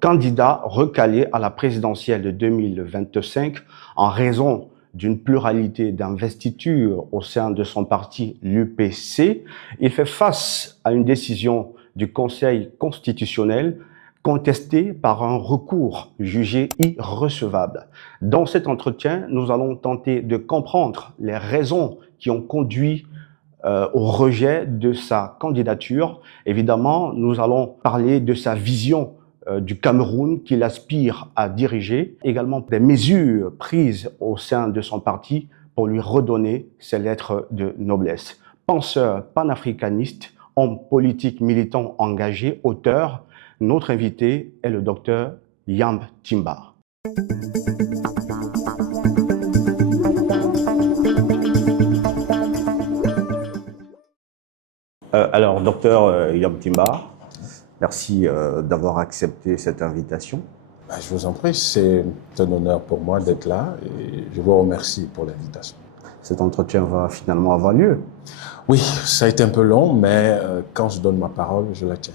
Candidat recalé à la présidentielle de 2025 en raison d'une pluralité d'investitures au sein de son parti, l'UPC, il fait face à une décision du Conseil constitutionnel contestée par un recours jugé irrecevable. Dans cet entretien, nous allons tenter de comprendre les raisons qui ont conduit au rejet de sa candidature. Évidemment, nous allons parler de sa vision du Cameroun qu'il aspire à diriger, également des mesures prises au sein de son parti pour lui redonner ses lettres de noblesse. Penseur panafricaniste, homme politique militant engagé, auteur, notre invité est le docteur Yamb Timba. Alors, docteur Yamb Timba, merci d'avoir accepté cette invitation. Je vous en prie, c'est un honneur pour moi d'être là et je vous remercie pour l'invitation. Cet entretien va finalement avoir lieu. Oui, ça a été un peu long, mais quand je donne ma parole, je la tiens.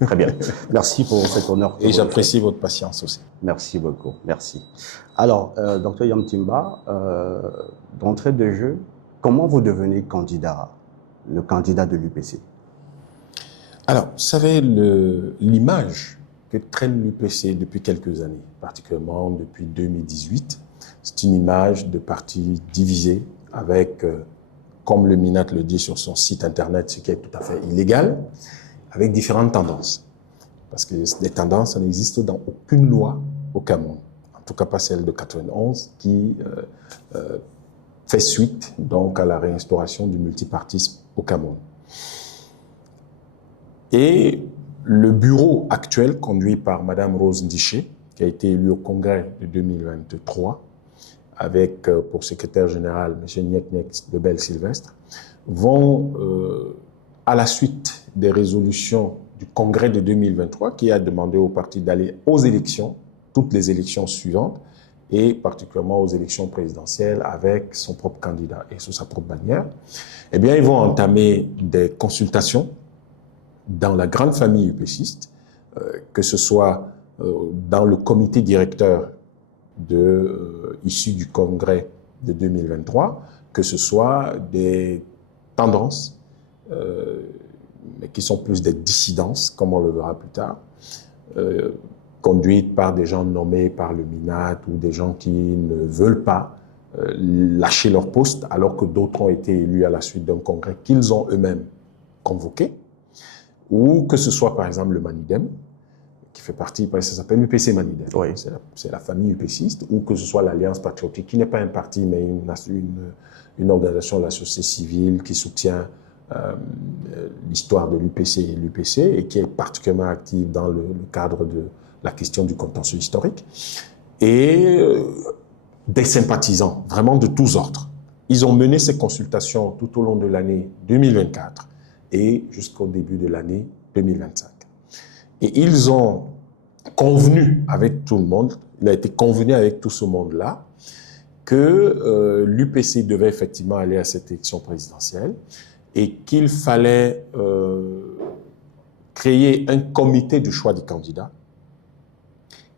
Très bien. Merci pour cet honneur. Et j'apprécie votre patience aussi. Merci beaucoup. Merci. Alors, docteur Yamb Timba, d'entrée de jeu, comment vous devenez candidat, le candidat de l'UPC? Alors, vous savez, l'image que traîne l'UPC depuis quelques années, particulièrement depuis 2018, c'est une image de parti divisé avec, comme le MINAT le dit sur son site internet, ce qui est tout à fait illégal, avec différentes tendances. Parce que les tendances, ça n'existe dans aucune loi au Cameroun. En tout cas, pas celle de 91 qui fait suite donc à la réinstauration du multipartisme au Cameroun. Et le bureau actuel, conduit par Madame Rose Ndiché, qui a été élue au Congrès de 2023, avec pour secrétaire général M. Nyek de Bel-Sylvestre, vont, à la suite des résolutions du Congrès de 2023, qui a demandé au parti d'aller aux élections, toutes les élections suivantes, et particulièrement aux élections présidentielles avec son propre candidat et sous sa propre bannière, eh bien, ils vont entamer des consultations dans la grande famille UPCiste, que ce soit dans le comité directeur issu du congrès de 2023, que ce soit des tendances, mais qui sont plus des dissidences, comme on le verra plus tard, conduites par des gens nommés par le MINAT ou des gens qui ne veulent pas lâcher leur poste alors que d'autres ont été élus à la suite d'un congrès qu'ils ont eux-mêmes convoqué, ou que ce soit par exemple le Manidem, qui fait partie, ça s'appelle l'UPC Manidem, oui. C'est la famille UPCiste, ou que ce soit l'Alliance Patriotique, qui n'est pas un parti mais une organisation de la société civile qui soutient l'histoire de l'UPC et l'UPC et qui est particulièrement active dans le cadre de la question du contentieux historique, et des sympathisants, vraiment de tous ordres. Ils ont mené ces consultations tout au long de l'année 2024 et jusqu'au début de l'année 2025. Et ils ont convenu avec tout le monde, il a été convenu avec tout ce monde-là, que l'UPC devait effectivement aller à cette élection présidentielle et qu'il fallait créer un comité de choix des candidats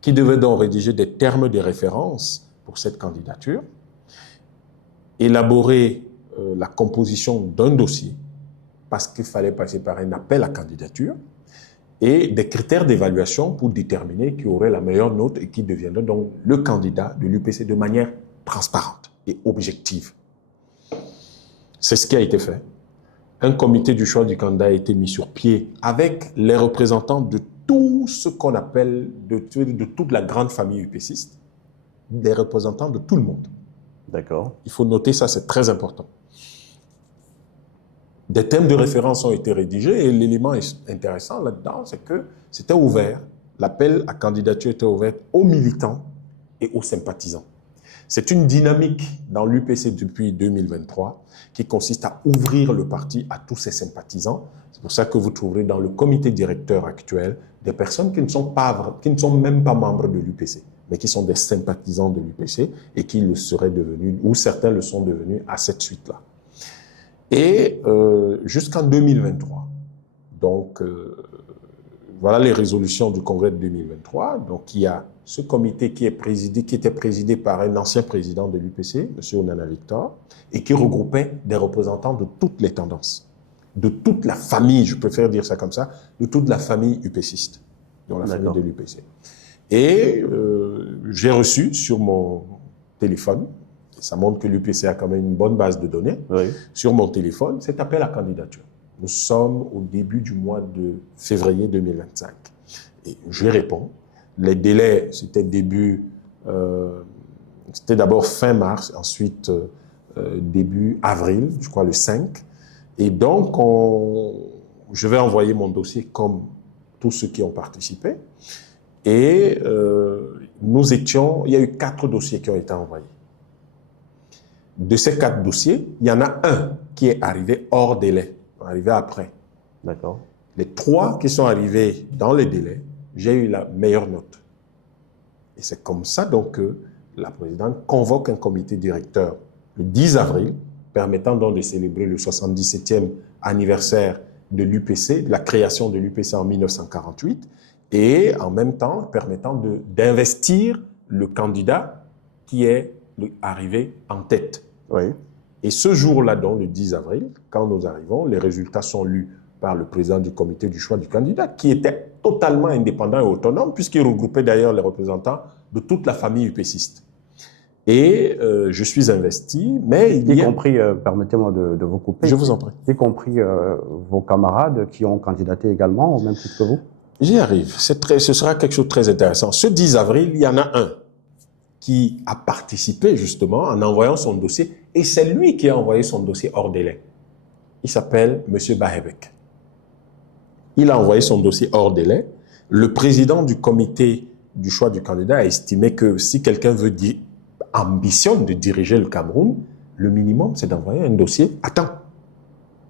qui devait donc rédiger des termes de référence pour cette candidature, élaborer la composition d'un dossier, parce qu'il fallait passer par un appel à candidature, et des critères d'évaluation pour déterminer qui aurait la meilleure note et qui deviendrait donc le candidat de l'UPC de manière transparente et objective. C'est ce qui a été fait. Un comité du choix du candidat a été mis sur pied avec les représentants de tout ce qu'on appelle de toute la grande famille UPCiste, des représentants de tout le monde. D'accord. Il faut noter ça, c'est très important. Des thèmes de référence ont été rédigés et l'élément intéressant là-dedans, c'est que c'était ouvert. L'appel à candidature était ouvert aux militants et aux sympathisants. C'est une dynamique dans l'UPC depuis 2023 qui consiste à ouvrir le parti à tous ses sympathisants. C'est pour ça que vous trouverez dans le comité directeur actuel des personnes qui ne sont même pas membres de l'UPC, mais qui sont des sympathisants de l'UPC et qui le seraient devenus, ou certains le sont devenus à cette suite-là. Et jusqu'en 2023, donc voilà les résolutions du congrès de 2023. Donc il y a ce comité qui était présidé par un ancien président de l'UPC, M. Onana Victor, et qui regroupait des représentants de toutes les tendances, de toute la famille, je préfère dire ça comme ça, de toute la famille UPCiste, dans la famille de l'UPC. Et j'ai reçu sur mon téléphone, ça montre que l'UPC a quand même une bonne base de données, sur mon téléphone, cet appel à candidature. Nous sommes au début du mois de février 2025. Et je réponds. Les délais, c'était c'était d'abord fin mars, ensuite début avril, je crois le 5. Et donc, je vais envoyer mon dossier comme tous ceux qui ont participé. Et il y a eu 4 dossiers qui ont été envoyés. De ces 4 dossiers, il y en a un qui est arrivé hors délai, arrivé après. D'accord. Les 3 qui sont arrivés dans les délais, j'ai eu la meilleure note. Et c'est comme ça donc que la présidente convoque un comité directeur le 10 avril, permettant donc de célébrer le 77e anniversaire de l'UPC, de la création de l'UPC en 1948, et en même temps permettant d'investir le candidat qui est arrivé en tête. Oui. Et ce jour-là, donc le 10 avril, quand nous arrivons, les résultats sont lus par le président du comité du choix du candidat, qui était totalement indépendant et autonome, puisqu'il regroupait d'ailleurs les représentants de toute la famille UPCiste. Et je suis investi, mais il y a... Y compris, permettez-moi de vous couper. Je vous en prie. Y compris vos camarades qui ont candidaté également, au même titre que vous. J'y arrive. Ce sera quelque chose de très intéressant. Ce 10 avril, il y en a un qui a participé justement en envoyant son dossier, et c'est lui qui a envoyé son dossier hors délai. Il s'appelle M. Bahebek. Il a envoyé son dossier hors délai. Le président du comité du choix du candidat a estimé que si quelqu'un ambitionne de diriger le Cameroun, le minimum, c'est d'envoyer un dossier à temps.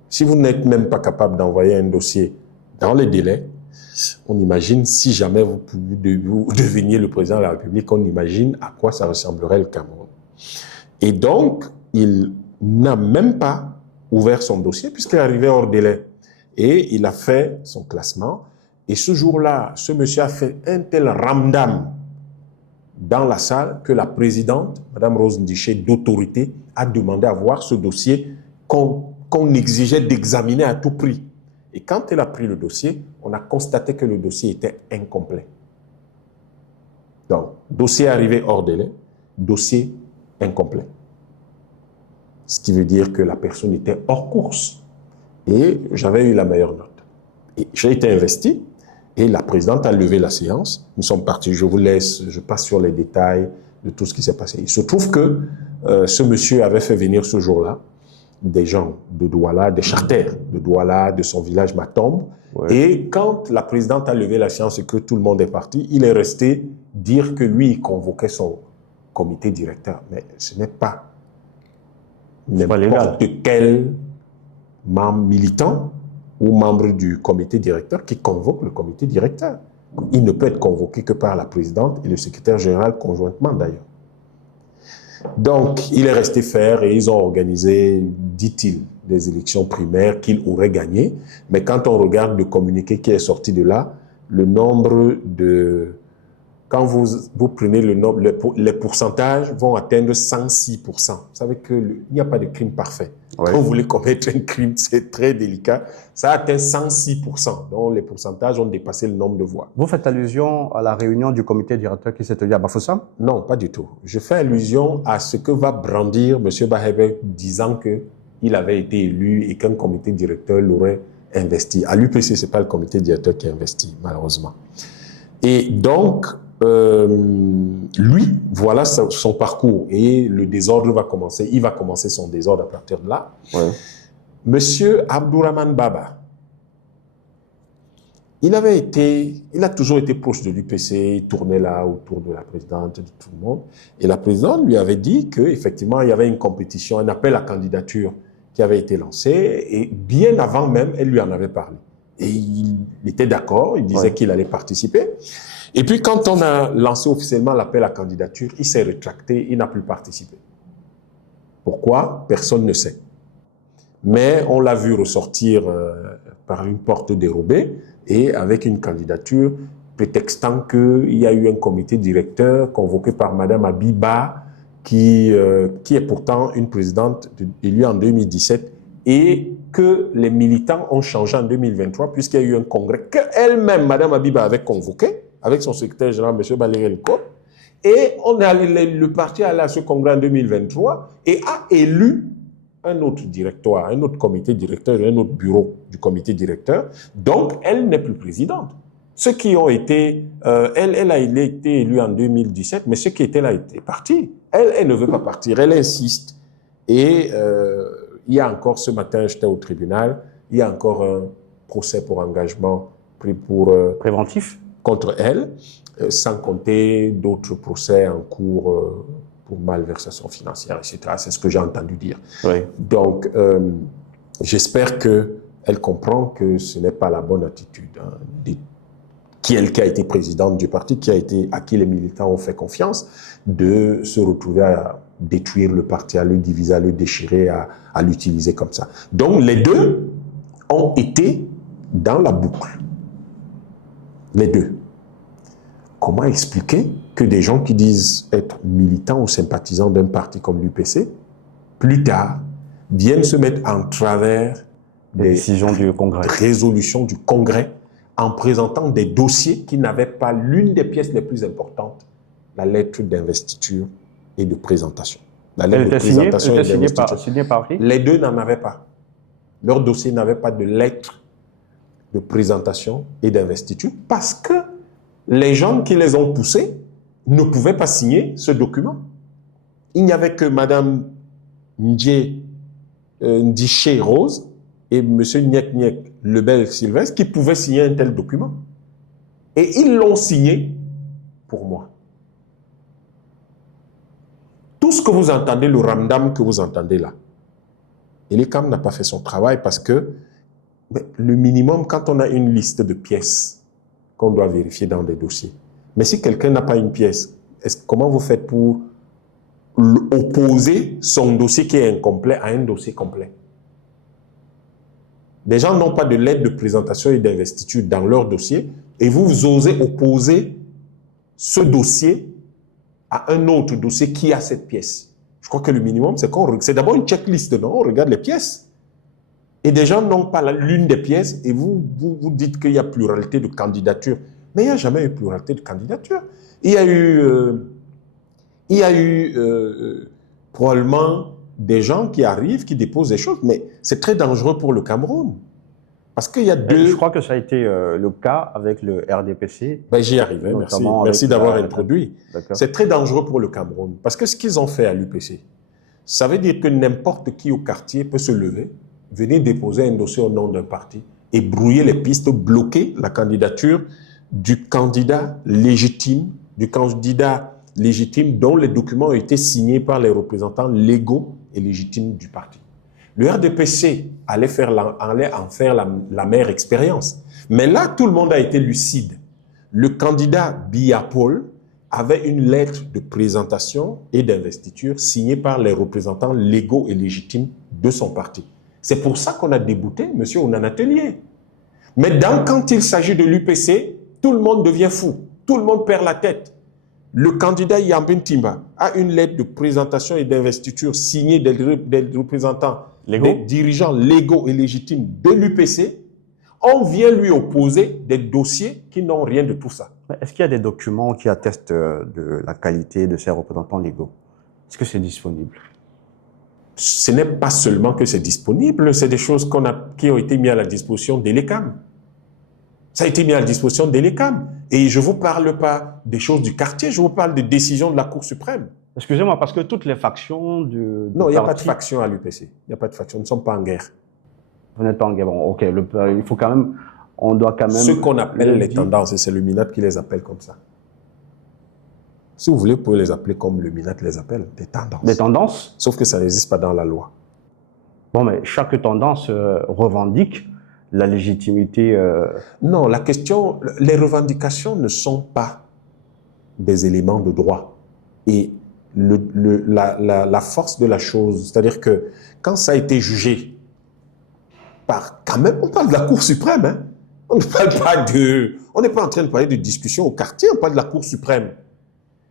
Si vous n'êtes même pas capable d'envoyer un dossier dans les délais, on imagine, si jamais vous deveniez le président de la République, on imagine à quoi ça ressemblerait le Cameroun. Et donc, il n'a même pas ouvert son dossier puisqu'il est arrivé hors délai. Et il a fait son classement. Et ce jour-là, ce monsieur a fait un tel ramdam dans la salle que la présidente, Mme Rose Ndiché, d'autorité, a demandé à voir ce dossier qu'on exigeait d'examiner à tout prix. Et quand elle a pris le dossier, on a constaté que le dossier était incomplet. Donc, dossier arrivé hors délai, dossier incomplet. Ce qui veut dire que la personne était hors course. Et j'avais eu la meilleure note. Et j'ai été investi, et la présidente a levé la séance. Nous sommes partis, je vous laisse, je passe sur les détails de tout ce qui s'est passé. Il se trouve que ce monsieur avait fait venir ce jour-là des gens de Douala, des charters de Douala, de son village Matombe. Ouais. Et quand la présidente a levé la séance et que tout le monde est parti, il est resté dire que lui, il convoquait son comité directeur. Mais ce n'est pas n'importe quel membre militant ou membre du comité directeur qui convoque le comité directeur. Il ne peut être convoqué que par la présidente et le secrétaire général conjointement d'ailleurs. Donc, il est resté faire et ils ont organisé, dit-il, des élections primaires qu'il aurait gagnées. Mais quand on regarde le communiqué qui est sorti de là, le nombre de... Quand vous prenez le nombre, les pourcentages vont atteindre 106%. Vous savez qu'il n'y a pas de crime parfait. Ouais. Quand vous voulez commettre un crime, c'est très délicat. Ça atteint 106%. Donc, les pourcentages ont dépassé le nombre de voix. Vous faites allusion à la réunion du comité directeur qui s'est tenue à Bafoussam? Non, pas du tout. Je fais allusion à ce que va brandir M. Bahebek disant qu'il avait été élu et qu'un comité directeur l'aurait investi. À l'UPC, ce n'est pas le comité directeur qui a investi, malheureusement. Et donc, lui, voilà son parcours et le désordre va commencer. Il va commencer son désordre à partir de là. Ouais. Monsieur Abdourahmane Baba il a toujours été proche de l'UPC, il tournait là autour de la présidente, de tout le monde. Et la présidente lui avait dit qu'effectivement, il y avait une compétition, un appel à candidature qui avait été lancé. Et bien avant même, elle lui en avait parlé. Et il était d'accord, il disait qu'il allait participer. Et puis, quand on a lancé officiellement l'appel à candidature, il s'est rétracté, il n'a plus participé. Pourquoi? Personne ne sait. Mais on l'a vu ressortir par une porte dérobée et avec une candidature prétextant qu'il y a eu un comité directeur convoqué par Madame Abiba qui est pourtant une présidente élue en 2017 et que les militants ont changé en 2023 puisqu'il y a eu un congrès qu'elle-même, Madame Abiba, avait convoqué avec son secrétaire général, M. Valéry Elko. Et le parti est allé à ce congrès en 2023 et a élu un autre directoire, un autre comité directeur, un autre bureau du comité directeur. Donc, elle n'est plus présidente. Ceux qui ont été... elle a été élue en 2017, mais ceux qui étaient là étaient partis. Elle ne veut pas partir, elle insiste. Et il y a encore, ce matin, j'étais au tribunal, il y a encore un procès pour engagement pris pour... préventif contre elle, sans compter d'autres procès en cours pour malversation financière, etc. C'est ce que j'ai entendu dire. Oui. Donc, j'espère qu'elle comprend que ce n'est pas la bonne attitude. Hein, qui a été présidente du parti, à qui les militants ont fait confiance, de se retrouver à détruire le parti, à le diviser, à le déchirer, à l'utiliser comme ça. Donc, les deux ont été dans la boucle. Les deux. Comment expliquer que des gens qui disent être militants ou sympathisants d'un parti comme l'UPC, plus tard, viennent se mettre en travers des décisions du Congrès, résolutions du Congrès, en présentant des dossiers qui n'avaient pas l'une des pièces les plus importantes, la lettre d'investiture et de présentation. La lettre de présentation et d'investiture. Signée par qui? Les deux n'en avaient pas. Leur dossier n'avait pas de lettre de présentation et d'investiture parce que les gens qui les ont poussés ne pouvaient pas signer ce document. Il n'y avait que Mme Ndiché Rose et M. Nyek Nyek Lebel Sylvestre qui pouvaient signer un tel document. Et ils l'ont signé pour moi. Tout ce que vous entendez, le ramdam que vous entendez là, l'ECAM n'a pas fait son travail parce que le minimum, quand on a une liste de pièces qu'on doit vérifier dans des dossiers, mais si quelqu'un n'a pas une pièce, comment vous faites pour opposer son dossier qui est incomplet à un dossier complet? Des gens n'ont pas de lettre de présentation et d'investiture dans leur dossier et vous osez opposer ce dossier à un autre dossier qui a cette pièce. Je crois que le minimum, c'est d'abord une checklist, non? On regarde les pièces. Et des gens n'ont pas l'une des pièces et vous dites qu'il y a pluralité de candidatures. Mais il n'y a jamais eu pluralité de candidatures. Il y a eu probablement des gens qui arrivent, qui déposent des choses, mais c'est très dangereux pour le Cameroun. Parce qu'il y a deux... Je crois que ça a été le cas avec le RDPC. Ben, j'y arrivais, merci. Merci d'avoir introduit. C'est très dangereux pour le Cameroun. Parce que ce qu'ils ont fait à l'UPC, ça veut dire que n'importe qui au quartier peut se lever, venir déposer un dossier au nom d'un parti et brouiller les pistes, bloquer la candidature du candidat légitime dont les documents ont été signés par les représentants légaux et légitimes du parti. Le RDPC allait en faire la meilleure expérience. Mais là, tout le monde a été lucide. Le candidat Biya-Paul avait une lettre de présentation et d'investiture signée par les représentants légaux et légitimes de son parti. C'est pour ça qu'on a débouté M. Onanatelier. Mais quand il s'agit de l'UPC, tout le monde devient fou. Tout le monde perd la tête. Le candidat Yambin Timba a une lettre de présentation et d'investiture signée des représentants, des dirigeants légaux et légitimes de l'UPC. On vient lui opposer des dossiers qui n'ont rien de tout ça. Est-ce qu'il y a des documents qui attestent de la qualité de ces représentants légaux? Est-ce que c'est disponible? Ce n'est pas seulement que c'est disponible, c'est des choses qui ont été mises à la disposition de l'ECAM. Ça a été mis à la disposition de l'ECAM. Et je ne vous parle pas des choses du quartier, je vous parle des décisions de la Cour suprême. Excusez-moi, parce que toutes les factions non, il n'y a pas de faction à l'UPC. Il n'y a pas de faction, nous ne sommes pas en guerre. Vous n'êtes pas en guerre, bon, ok. Il faut quand même... on doit quand même... Ce qu'on appelle les tendances, et c'est le MINAT qui les appelle comme ça. Si vous voulez, vous pouvez les appeler comme le MINAT les appelle, des tendances. Des tendances? Sauf que ça n'existe pas dans la loi. Bon, mais chaque tendance revendique la légitimité... Non, la question, les revendications ne sont pas des éléments de droit. Et la force de la chose, c'est-à-dire que quand ça a été jugé par, quand même, on parle de la Cour suprême, hein. On ne parle pas de, on n'est pas en train de parler de discussion au quartier, on parle de la Cour suprême.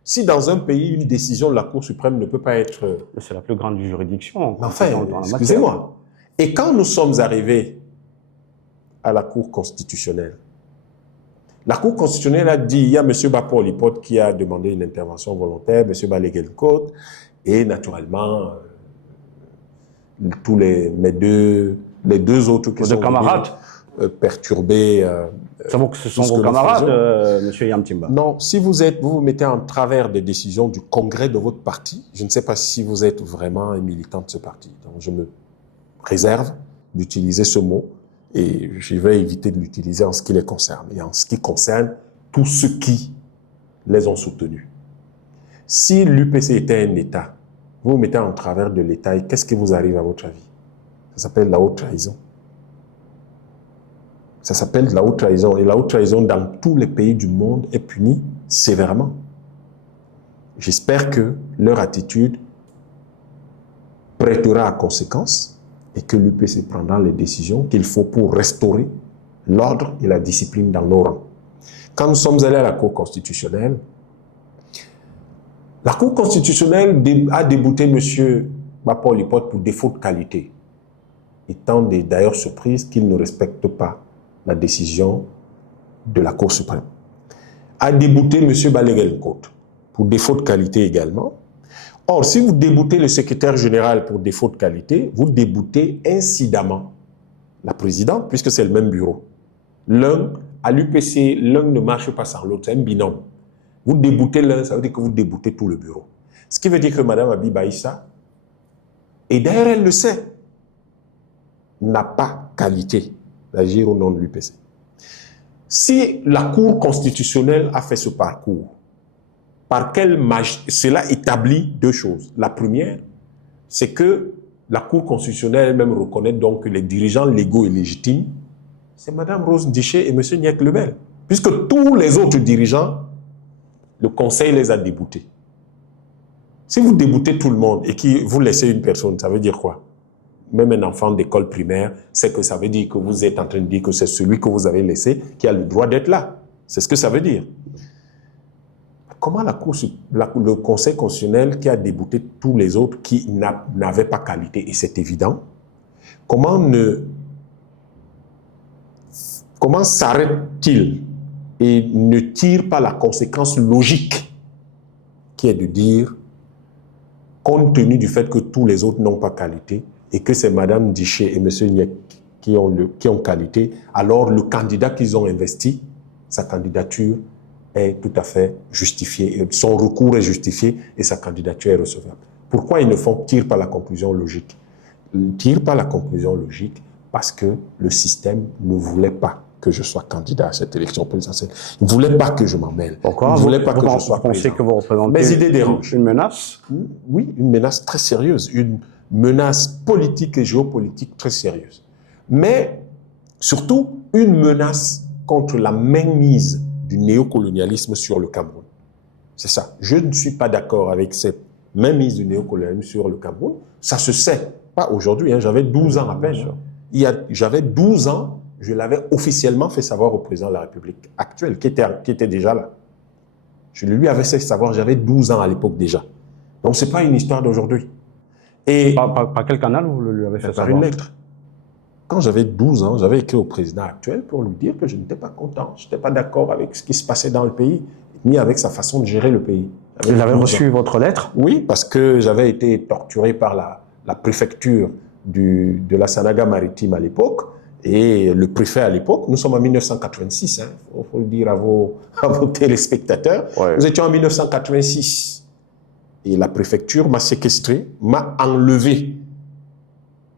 Si dans un pays, une décision de la Cour suprême ne peut pas être... C'est la plus grande juridiction. Enfin, excusez-moi. Et quand nous sommes arrivés à la Cour constitutionnelle, la Cour constitutionnelle a dit, il y a M. Bappo Lipote qui a demandé une intervention volontaire, M. Baleguel-Côte, et naturellement, tous les deux autres qui sont camarades perturbés. Ça vaut que ce sont vos camarades, M. Yamtimba. Non, si vous vous mettez en travers des décisions du congrès de votre parti, je ne sais pas si vous êtes vraiment un militant de ce parti. Donc je me réserve d'utiliser ce mot et je vais éviter de l'utiliser en ce qui les concerne et en ce qui concerne tous ceux qui les ont soutenus. Si l'UPC était un État, vous vous mettez en travers de l'État et qu'est-ce qui vous arrive à votre avis? Ça s'appelle la haute trahison. Ça s'appelle la haute trahison. Et la haute trahison dans tous les pays du monde est punie sévèrement. J'espère que leur attitude prêtera à conséquence et que l'UPC prendra les décisions qu'il faut pour restaurer l'ordre et la discipline dans nos rangs. Quand nous sommes allés à la Cour constitutionnelle, la Cour constitutionnelle a débouté M. Bappo Lipote pour défaut de qualité, étant d'ailleurs surprise qu'il ne respecte pas la décision de la Cour suprême. A débouté M. Baleguel-Côte pour défaut de qualité également. Or, si vous déboutez le secrétaire général pour défaut de qualité, vous déboutez incidemment la présidente, puisque c'est le même bureau. L'un, à l'UPC, l'un ne marche pas sans l'autre, c'est un binôme. Vous déboutez l'un, ça veut dire que vous déboutez tout le bureau. Ce qui veut dire que Mme Habiba Issa, et d'ailleurs elle le sait, n'a pas qualité d'agir au nom de l'UPC. Si la Cour constitutionnelle a fait ce parcours, par quelle magie, cela établit deux choses. La première, c'est que la Cour constitutionnelle elle-même reconnaît donc que les dirigeants légaux et légitimes, c'est Mme Rose Ndiché et M. Niek Lebel. Puisque tous les autres dirigeants, le Conseil les a déboutés. Si vous déboutez tout le monde et que vous laissez une personne, ça veut dire quoi? Même un enfant d'école primaire, c'est que ça veut dire que vous êtes en train de dire que c'est celui que vous avez laissé qui a le droit d'être là. C'est ce que ça veut dire. Comment le Conseil constitutionnel qui a débouté tous les autres qui n'avaient pas qualité, et c'est évident, comment s'arrête-t-il et ne tire pas la conséquence logique qui est de dire, compte tenu du fait que tous les autres n'ont pas qualité et que c'est Mme Ndiché et M. Niek qui ont qualité, alors le candidat qu'ils ont investi, sa candidature est tout à fait justifiée, son recours est justifié et sa candidature est recevable. Pourquoi ils ne tirent pas la conclusion logique? Ils ne tirent pas la conclusion logique parce que le système ne voulait pas que je sois candidat à cette élection présidentielle. Il ne voulait pas que je m'en mêle. Pourquoi? Il ne voulait pas que je sois président. Vous pensez que vous représentez mes idées dérangent. Une menace? Oui, une menace très sérieuse, une menace politique et géopolitique très sérieuse. Mais surtout, une menace contre la mainmise du néocolonialisme sur le Cameroun. C'est ça. Je ne suis pas d'accord avec cette mainmise du néocolonialisme sur le Cameroun. Ça se sait. Pas aujourd'hui, hein, j'avais 12 ans à peine. J'avais 12 ans, je l'avais officiellement fait savoir au président de la République actuelle, qui était déjà là. Je lui avais fait savoir, j'avais 12 ans à l'époque déjà. Donc, ce n'est pas une histoire d'aujourd'hui. Et par quel canal vous lui avez fait savoir? Par une lettre. Quand j'avais 12 ans, j'avais écrit au président actuel pour lui dire que je n'étais pas content, je n'étais pas d'accord avec ce qui se passait dans le pays, ni avec sa façon de gérer le pays. Il avait reçu votre lettre? Oui, parce que j'avais été torturé par la préfecture de la Sanaga maritime à l'époque, et le préfet à l'époque, nous sommes en 1986, hein, faut le dire à vos téléspectateurs, ouais. Nous étions en 1986, et la préfecture m'a séquestré, m'a enlevé.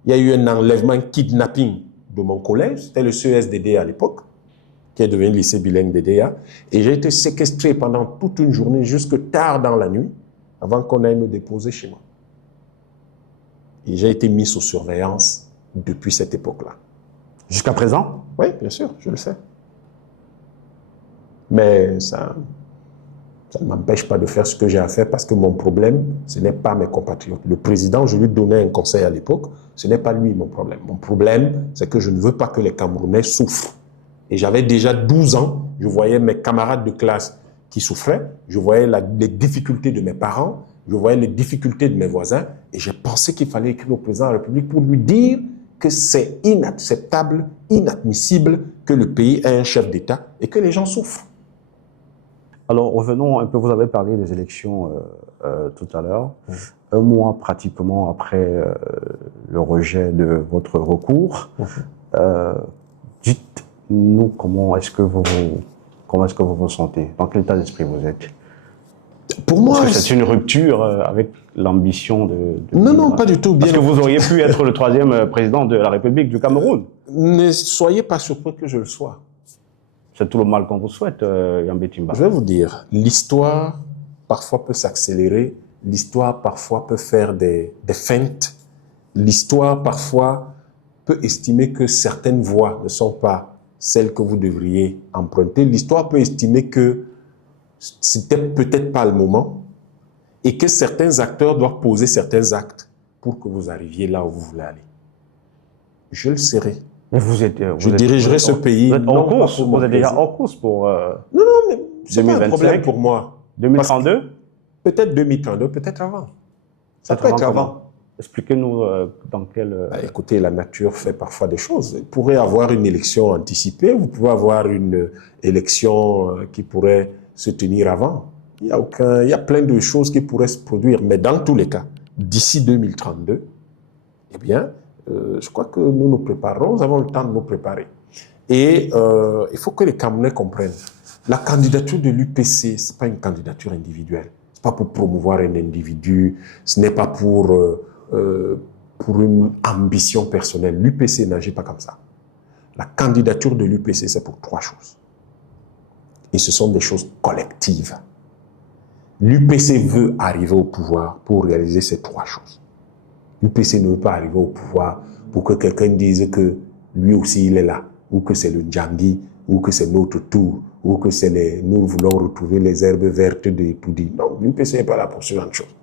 Il y a eu un enlèvement, kidnapping de mon collège, c'était le CESDD à l'époque, qui est devenu le lycée bilingue d'Edea. Et j'ai été séquestré pendant toute une journée, jusque tard dans la nuit, avant qu'on aille me déposer chez moi. Et j'ai été mis sous surveillance depuis cette époque-là. Jusqu'à présent? Oui, bien sûr, je le sais. Mais ça ne m'empêche pas de faire ce que j'ai à faire parce que mon problème, ce n'est pas mes compatriotes. Le président, je lui donnais un conseil à l'époque, ce n'est pas lui mon problème. Mon problème, c'est que je ne veux pas que les Camerounais souffrent. Et j'avais déjà 12 ans, je voyais mes camarades de classe qui souffraient, je voyais les difficultés de mes parents, je voyais les difficultés de mes voisins, et j'ai pensé qu'il fallait écrire au président de la République pour lui dire que c'est inacceptable, inadmissible que le pays ait un chef d'État et que les gens souffrent. Alors, revenons un peu, vous avez parlé des élections tout à l'heure. Un mois pratiquement après le rejet de votre recours, dites-nous comment est-ce que vous vous sentez? Dans quel état d'esprit vous êtes? Pour moi, parce que c'est une rupture avec l'ambition de... Non, pas du tout. Parce que vous auriez pu être le 3e président de la République du Cameroun. Ne soyez pas surpris que je le sois. C'est tout le mal qu'on vous souhaite, Yambé Timba. Je vais vous dire, l'histoire parfois peut s'accélérer, l'histoire parfois peut faire des feintes, l'histoire parfois peut estimer que certaines voies ne sont pas celles que vous devriez emprunter, l'histoire peut estimer que c'était peut-être pas le moment et que certains acteurs doivent poser certains actes pour que vous arriviez là où vous voulez aller. Je le serai. Mais je dirigerai ce pays. Vous êtes en course, vous êtes déjà en course pour non, mais c'est pas un problème pour moi. 2032? Peut-être 2032, peut-être avant. Ça peut être avant. Expliquez-nous dans quel... écoutez, la nature fait parfois des choses. Vous pourrez avoir une élection anticipée, vous pouvez avoir une élection qui pourrait se tenir avant. Il y a plein de choses qui pourraient se produire. Mais dans tous les cas, d'ici 2032, eh bien, je crois que nous nous préparons, nous avons le temps de nous préparer. Et il faut que les Camerounais comprennent. La candidature de l'UPC, ce n'est pas une candidature individuelle. Ce n'est pas pour promouvoir un individu, ce n'est pas pour une ambition personnelle. L'UPC n'agit pas comme ça. La candidature de l'UPC, c'est pour 3 choses. Et ce sont des choses collectives. L'UPC veut arriver au pouvoir pour réaliser ces 3 choses. L'UPC ne veut pas arriver au pouvoir pour que quelqu'un dise que lui aussi il est là, ou que c'est le Djangui, ou que c'est notre tour, ou que c'est nous voulons retrouver les herbes vertes de Poudi. Non, l'UPC n'est pas là pour ce genre de choses.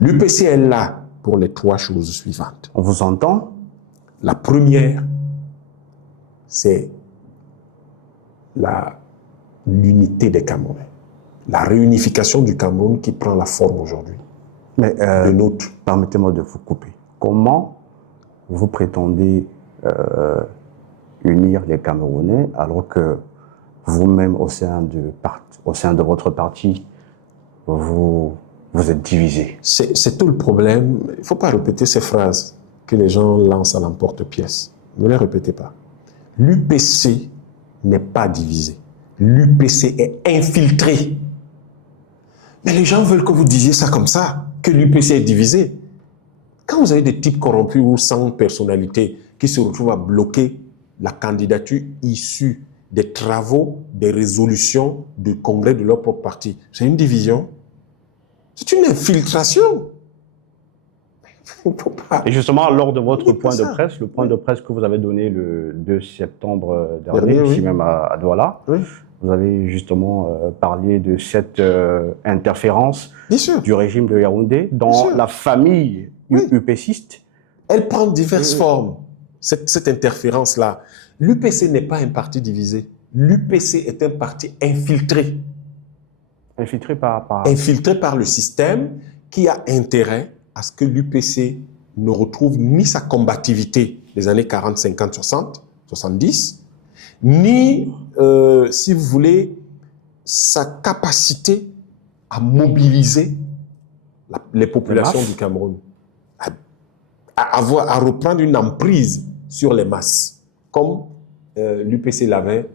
L'UPC est là pour les 3 choses suivantes. On vous entend? La première, c'est l'unité des Camerounais. La réunification du Cameroun qui prend la forme aujourd'hui. Mais permettez-moi de vous couper. Comment vous prétendez unir les Camerounais alors que vous-même au sein de votre parti, vous êtes divisés? C'est tout le problème. Il ne faut pas répéter ces phrases que les gens lancent à l'emporte-pièce. Ne les répétez pas. L'UPC n'est pas divisé. L'UPC est infiltré. Mais les gens veulent que vous disiez ça comme ça, que l'UPC est divisé. Quand vous avez des types corrompus ou sans personnalité qui se retrouvent à bloquer la candidature issue des travaux, des résolutions du congrès de leur propre parti, c'est une division. C'est une infiltration. Et justement, lors de votre point de presse, le point de presse que vous avez donné le 2 septembre dernier, ici même à Douala, vous avez justement parlé de cette interférence du régime de Yaoundé dans la famille UPCiste. Elle prend diverses formes, cette interférence-là. L'UPC n'est pas un parti divisé. L'UPC est un parti infiltré. Infiltré par... Infiltré par le système qui a intérêt à ce que l'UPC ne retrouve ni sa combativité des années 40, 50, 60, 70, ni, si vous voulez, sa capacité à mobiliser les populations du Cameroun, à reprendre une emprise sur les masses, comme l'UPC l'avait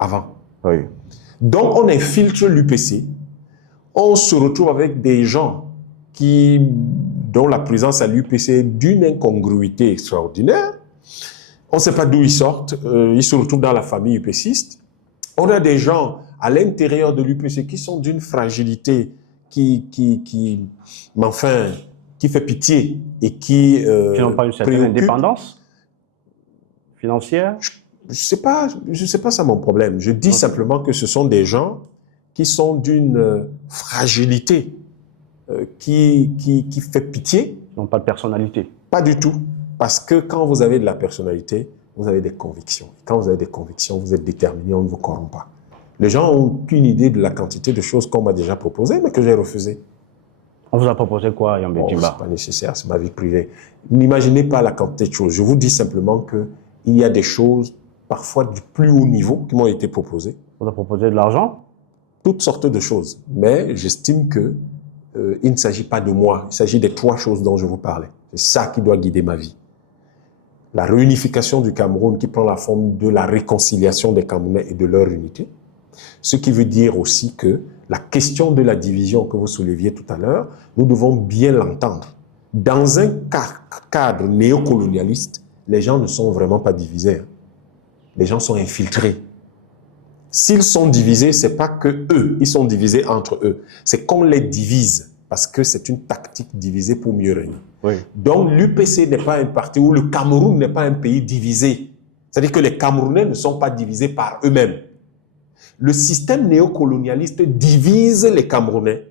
avant. Oui. Donc, on infiltre l'UPC, on se retrouve avec des gens dont la présence à l'UPC est d'une incongruité extraordinaire. On ne sait pas d'où ils sortent, ils se retrouvent dans la famille UPCiste, On a des gens à l'intérieur de l'UPC qui sont d'une fragilité mais enfin, qui fait pitié et qui n'ont pas une certaine préoccupe. indépendance financière? Je sais pas ça mon problème. Je dis simplement que ce sont des gens qui sont d'une fragilité qui fait pitié. Ils n'ont pas de personnalité. Pas du tout. Parce que quand vous avez de la personnalité, vous avez des convictions. Quand vous avez des convictions, vous êtes déterminé, on ne vous corrompt pas. Les gens n'ont aucune idée de la quantité de choses qu'on m'a déjà proposées, mais que j'ai refusées. On vous a proposé quoi, Yambé Timba? C'est pas nécessaire, c'est ma vie privée. N'imaginez pas la quantité de choses. Je vous dis simplement qu'il y a des choses, parfois du plus haut niveau, qui m'ont été proposées. On vous a proposé de l'argent? Toutes sortes de choses. Mais j'estime que il ne s'agit pas de moi. Il s'agit des 3 choses dont je vous parlais. C'est ça qui doit guider ma vie. La réunification du Cameroun qui prend la forme de la réconciliation des Camerounais et de leur unité. Ce qui veut dire aussi que la question de la division que vous souleviez tout à l'heure, nous devons bien l'entendre. Dans un cadre néocolonialiste, les gens ne sont vraiment pas divisés. Les gens sont infiltrés. S'ils sont divisés, c'est pas que eux, ils sont divisés entre eux. C'est qu'on les divise parce que c'est une tactique divisée pour mieux régner. Oui. Donc l'UPC n'est pas un parti où le Cameroun n'est pas un pays divisé. C'est-à-dire que les Camerounais ne sont pas divisés par eux-mêmes. Le système néocolonialiste divise les Camerounais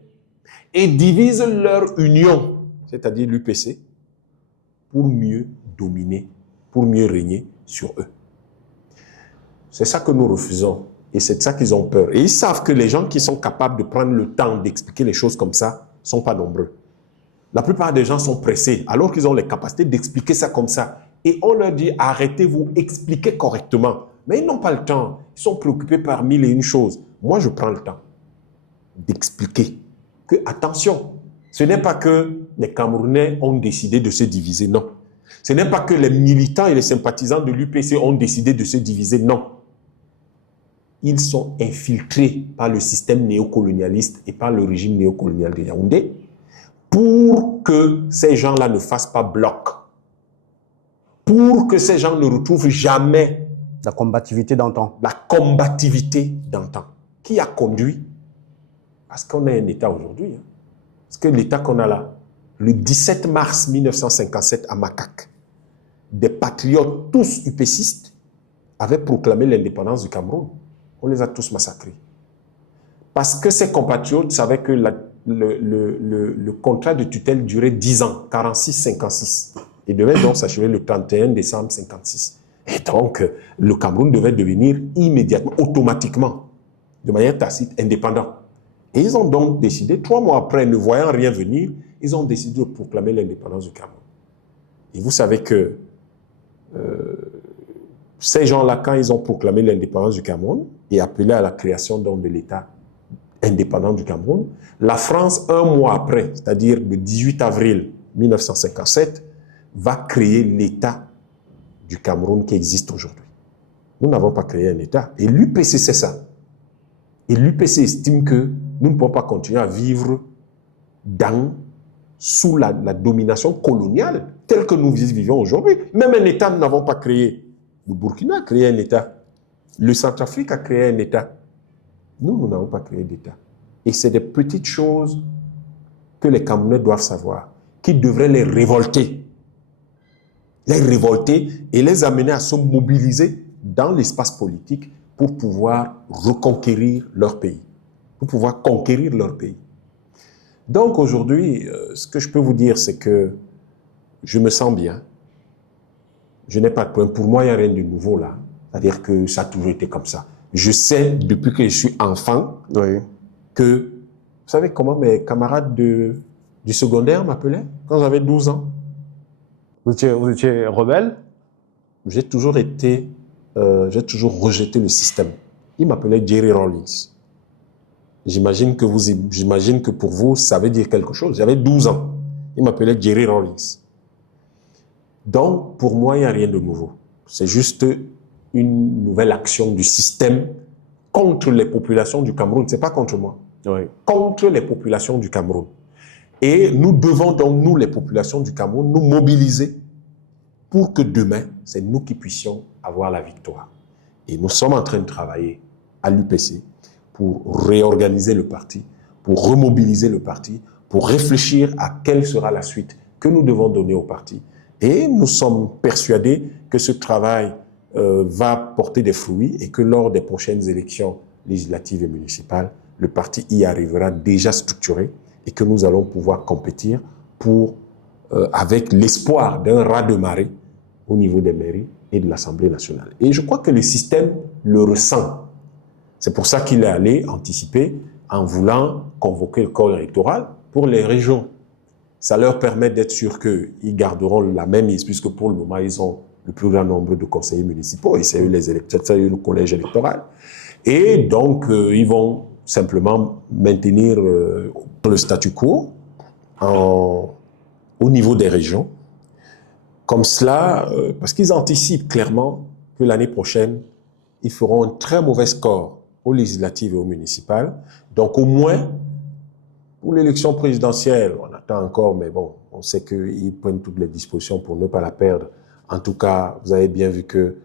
et divise leur union, c'est-à-dire l'UPC, pour mieux dominer, pour mieux régner sur eux. C'est ça que nous refusons. Et c'est de ça qu'ils ont peur. Et ils savent que les gens qui sont capables de prendre le temps d'expliquer les choses comme ça ne sont pas nombreux. La plupart des gens sont pressés, alors qu'ils ont les capacités d'expliquer ça comme ça. Et on leur dit, arrêtez-vous, expliquez correctement. Mais ils n'ont pas le temps. Ils sont préoccupés par 1001 choses. Moi, je prends le temps d'expliquer que, attention, ce n'est pas que les Camerounais ont décidé de se diviser, non. Ce n'est pas que les militants et les sympathisants de l'UPC ont décidé de se diviser, non. Ils sont infiltrés par le système néocolonialiste et par le régime néocolonial de Yaoundé pour que ces gens-là ne fassent pas bloc, pour que ces gens ne retrouvent jamais la combativité d'antan. La combativité d'antan. Qui a conduit à ce qu'on ait un État aujourd'hui. Parce que l'État qu'on a là, le 17 mars 1957 à Makak, des patriotes, tous upécistes, avaient proclamé l'indépendance du Cameroun. On les a tous massacrés. Parce que ces compatriotes savaient que le contrat de tutelle durait 10 ans, 46-56, et devait donc s'achever le 31 décembre 56. Et donc, le Cameroun devait devenir immédiatement, automatiquement, de manière tacite, indépendant. Et ils ont donc décidé, 3 mois après, ne voyant rien venir, ils ont décidé de proclamer l'indépendance du Cameroun. Et vous savez que ces gens-là, quand ils ont proclamé l'indépendance du Cameroun et appelé à la création donc, de l'État indépendant du Cameroun, la France, 1 mois après, c'est-à-dire le 18 avril 1957, va créer l'État du Cameroun qui existe aujourd'hui. Nous n'avons pas créé un État. Et l'UPC, c'est ça. Et l'UPC estime que nous ne pouvons pas continuer à vivre sous la domination coloniale telle que nous vivons aujourd'hui. Même un État, nous n'avons pas créé. Le Burkina a créé un État. Le Centrafrique a créé un État. Nous n'avons pas créé d'État. Et c'est des petites choses que les Camerounais doivent savoir, qui devraient les révolter. Les révolter et les amener à se mobiliser dans l'espace politique pour pouvoir reconquérir leur pays, pour pouvoir conquérir leur pays. Donc aujourd'hui, ce que je peux vous dire, c'est que je me sens bien. Je n'ai pas de problème. Pour moi, il n'y a rien de nouveau là. C'est-à-dire que ça a toujours été comme ça. Je sais, depuis que je suis enfant, que, vous savez comment mes camarades du secondaire m'appelaient quand j'avais 12 ans? Vous étiez rebelle? J'ai toujours rejeté le système. Ils m'appelaient Jerry Rawlings. J'imagine que pour vous, ça veut dire quelque chose. J'avais 12 ans. Ils m'appelaient Jerry Rawlings. Donc, pour moi, il n'y a rien de nouveau. C'est juste une nouvelle action du système contre les populations du Cameroun. Ce n'est pas contre moi. Oui. Contre les populations du Cameroun. Et nous devons donc, nous, les populations du Cameroun, nous mobiliser pour que demain, c'est nous qui puissions avoir la victoire. Et nous sommes en train de travailler à l'UPC pour réorganiser le parti, pour remobiliser le parti, pour réfléchir à quelle sera la suite que nous devons donner au parti. Et nous sommes persuadés que ce travail va porter des fruits et que lors des prochaines élections législatives et municipales, le parti y arrivera déjà structuré et que nous allons pouvoir compétir avec l'espoir d'un raz-de-marée au niveau des mairies et de l'Assemblée nationale. Et je crois que le système le ressent. C'est pour ça qu'il est allé anticiper en voulant convoquer le corps électoral pour les régions. Ça leur permet d'être sûr qu'ils garderont la même mise, puisque pour le moment, ils ont le plus grand nombre de conseillers municipaux, et c'est eux les électeurs, c'est eux le collège électoral. Et donc, ils vont simplement maintenir le statu quo au niveau des régions. Comme cela, parce qu'ils anticipent clairement que l'année prochaine, ils feront un très mauvais score aux législatives et aux municipales. Donc, au moins, pour l'élection présidentielle, on attend encore, mais bon, on sait qu'ils prennent toutes les dispositions pour ne pas la perdre. En tout cas, vous avez bien vu que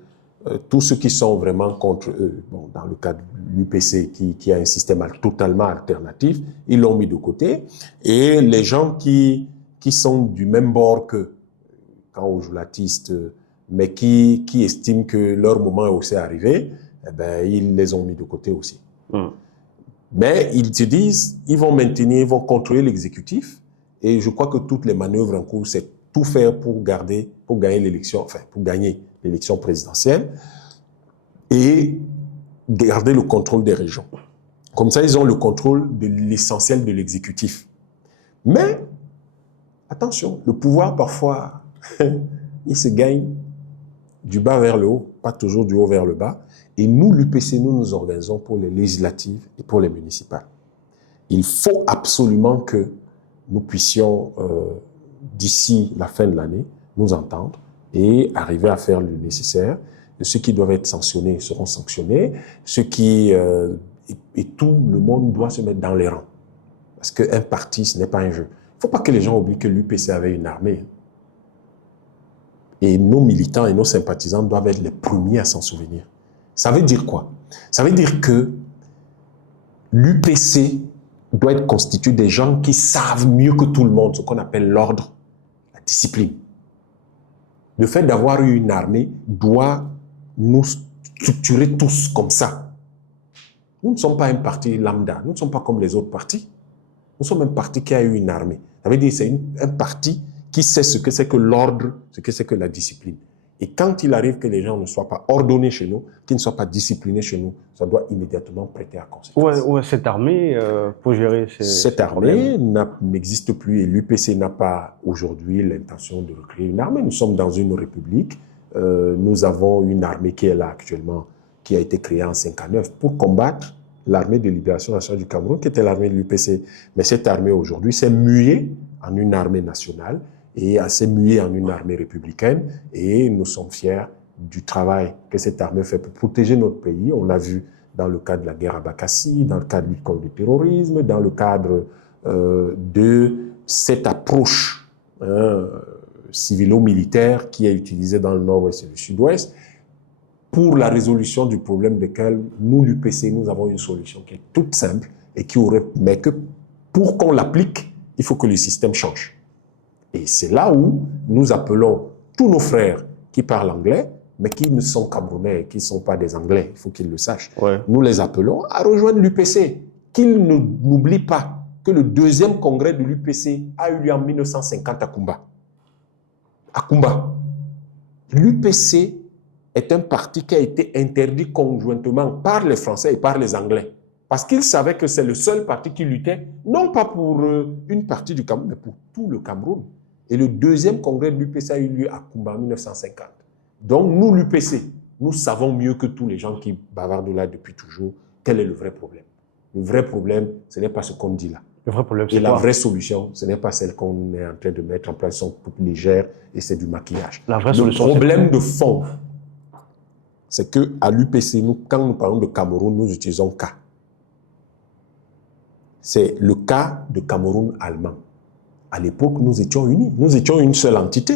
tous ceux qui sont vraiment contre eux, bon, dans le cas de l'UPC qui a un système totalement alternatif, ils l'ont mis de côté. Et les gens qui sont du même bord qu'eux, quand on joue l'artiste, mais qui estiment que leur moment est aussi arrivé, eh ben, ils les ont mis de côté aussi. Mais ils se disent, ils vont maintenir, ils vont contrôler l'exécutif. Et je crois que toutes les manœuvres en cours, c'est tout faire pour gagner l'élection, enfin, pour gagner l'élection présidentielle et garder le contrôle des régions. Comme ça, ils ont le contrôle de l'essentiel de l'exécutif. Mais, attention, le pouvoir, parfois, il se gagne du bas vers le haut, pas toujours du haut vers le bas. Et nous, l'UPC, nous nous organisons pour les législatives et pour les municipales. Il faut absolument que nous puissions, d'ici la fin de l'année, nous entendre et arriver à faire le nécessaire. Ceux qui doivent être sanctionnés seront sanctionnés. Ceux qui... et tout le monde doit se mettre dans les rangs. Parce qu'un parti, ce n'est pas un jeu. Il ne faut pas que les gens oublient que l'UPC avait une armée. Et nos militants et nos sympathisants doivent être les premiers à s'en souvenir. Ça veut dire quoi? Ça veut dire que l'UPC doit être constitué des gens qui savent mieux que tout le monde ce qu'on appelle l'ordre, la discipline. Le fait d'avoir eu une armée doit nous structurer tous comme ça. Nous ne sommes pas un parti lambda, nous ne sommes pas comme les autres partis. Nous sommes un parti qui a eu une armée. Ça veut dire que c'est un parti qui sait ce que c'est que l'ordre, ce que c'est que la discipline. Et quand il arrive que les gens ne soient pas ordonnés chez nous, qu'ils ne soient pas disciplinés chez nous, ça doit immédiatement prêter à conséquence. Où est cette armée pour gérer cette armée n'existe plus et l'UPC n'a pas aujourd'hui l'intention de recréer une armée. Nous sommes dans une république. Nous avons une armée qui est là actuellement, qui a été créée en 1959 pour combattre l'armée de libération nationale du Cameroun, qui était l'armée de l'UPC. Mais cette armée aujourd'hui s'est muée en une armée nationale et s'est muée en une armée républicaine. Et nous sommes fiers du travail que cette armée fait pour protéger notre pays. On l'a vu dans le cadre de la guerre à Bakassi, dans le cadre de lutte contre le terrorisme, dans le cadre de cette approche civilo-militaire qui est utilisée dans le nord-ouest et le sud-ouest. Pour la résolution du problème desquels nous, l'UPC, nous avons une solution qui est toute simple et qui aurait, mais que pour qu'on l'applique, il faut que le système change. Et c'est là où nous appelons tous nos frères qui parlent anglais, mais qui ne sont camerounais, qui ne sont pas des anglais, il faut qu'ils le sachent. Ouais. Nous les appelons à rejoindre l'UPC, qu'ils n'oublient pas que le deuxième congrès de l'UPC a eu lieu en 1950 à Kumba. À Kumba. L'UPC est un parti qui a été interdit conjointement par les Français et par les Anglais. Parce qu'ils savaient que c'est le seul parti qui luttait, non pas pour une partie du Cameroun, mais pour tout le Cameroun. Et le deuxième congrès de l'UPC a eu lieu à Kumba en 1950. Donc nous, l'UPC, nous savons mieux que tous les gens qui bavardent là depuis toujours quel est le vrai problème. Le vrai problème, ce n'est pas ce qu'on dit là. Le vrai problème, c'est et la vraie solution, ce n'est pas celle qu'on est en train de mettre en place, elles sont toutes légères et c'est du maquillage. La vraie solution, le problème de fond, c'est qu'à l'UPC, quand nous parlons de Cameroun, nous utilisons K. C'est le cas de Cameroun allemand. À l'époque, nous étions unis. Nous étions une seule entité.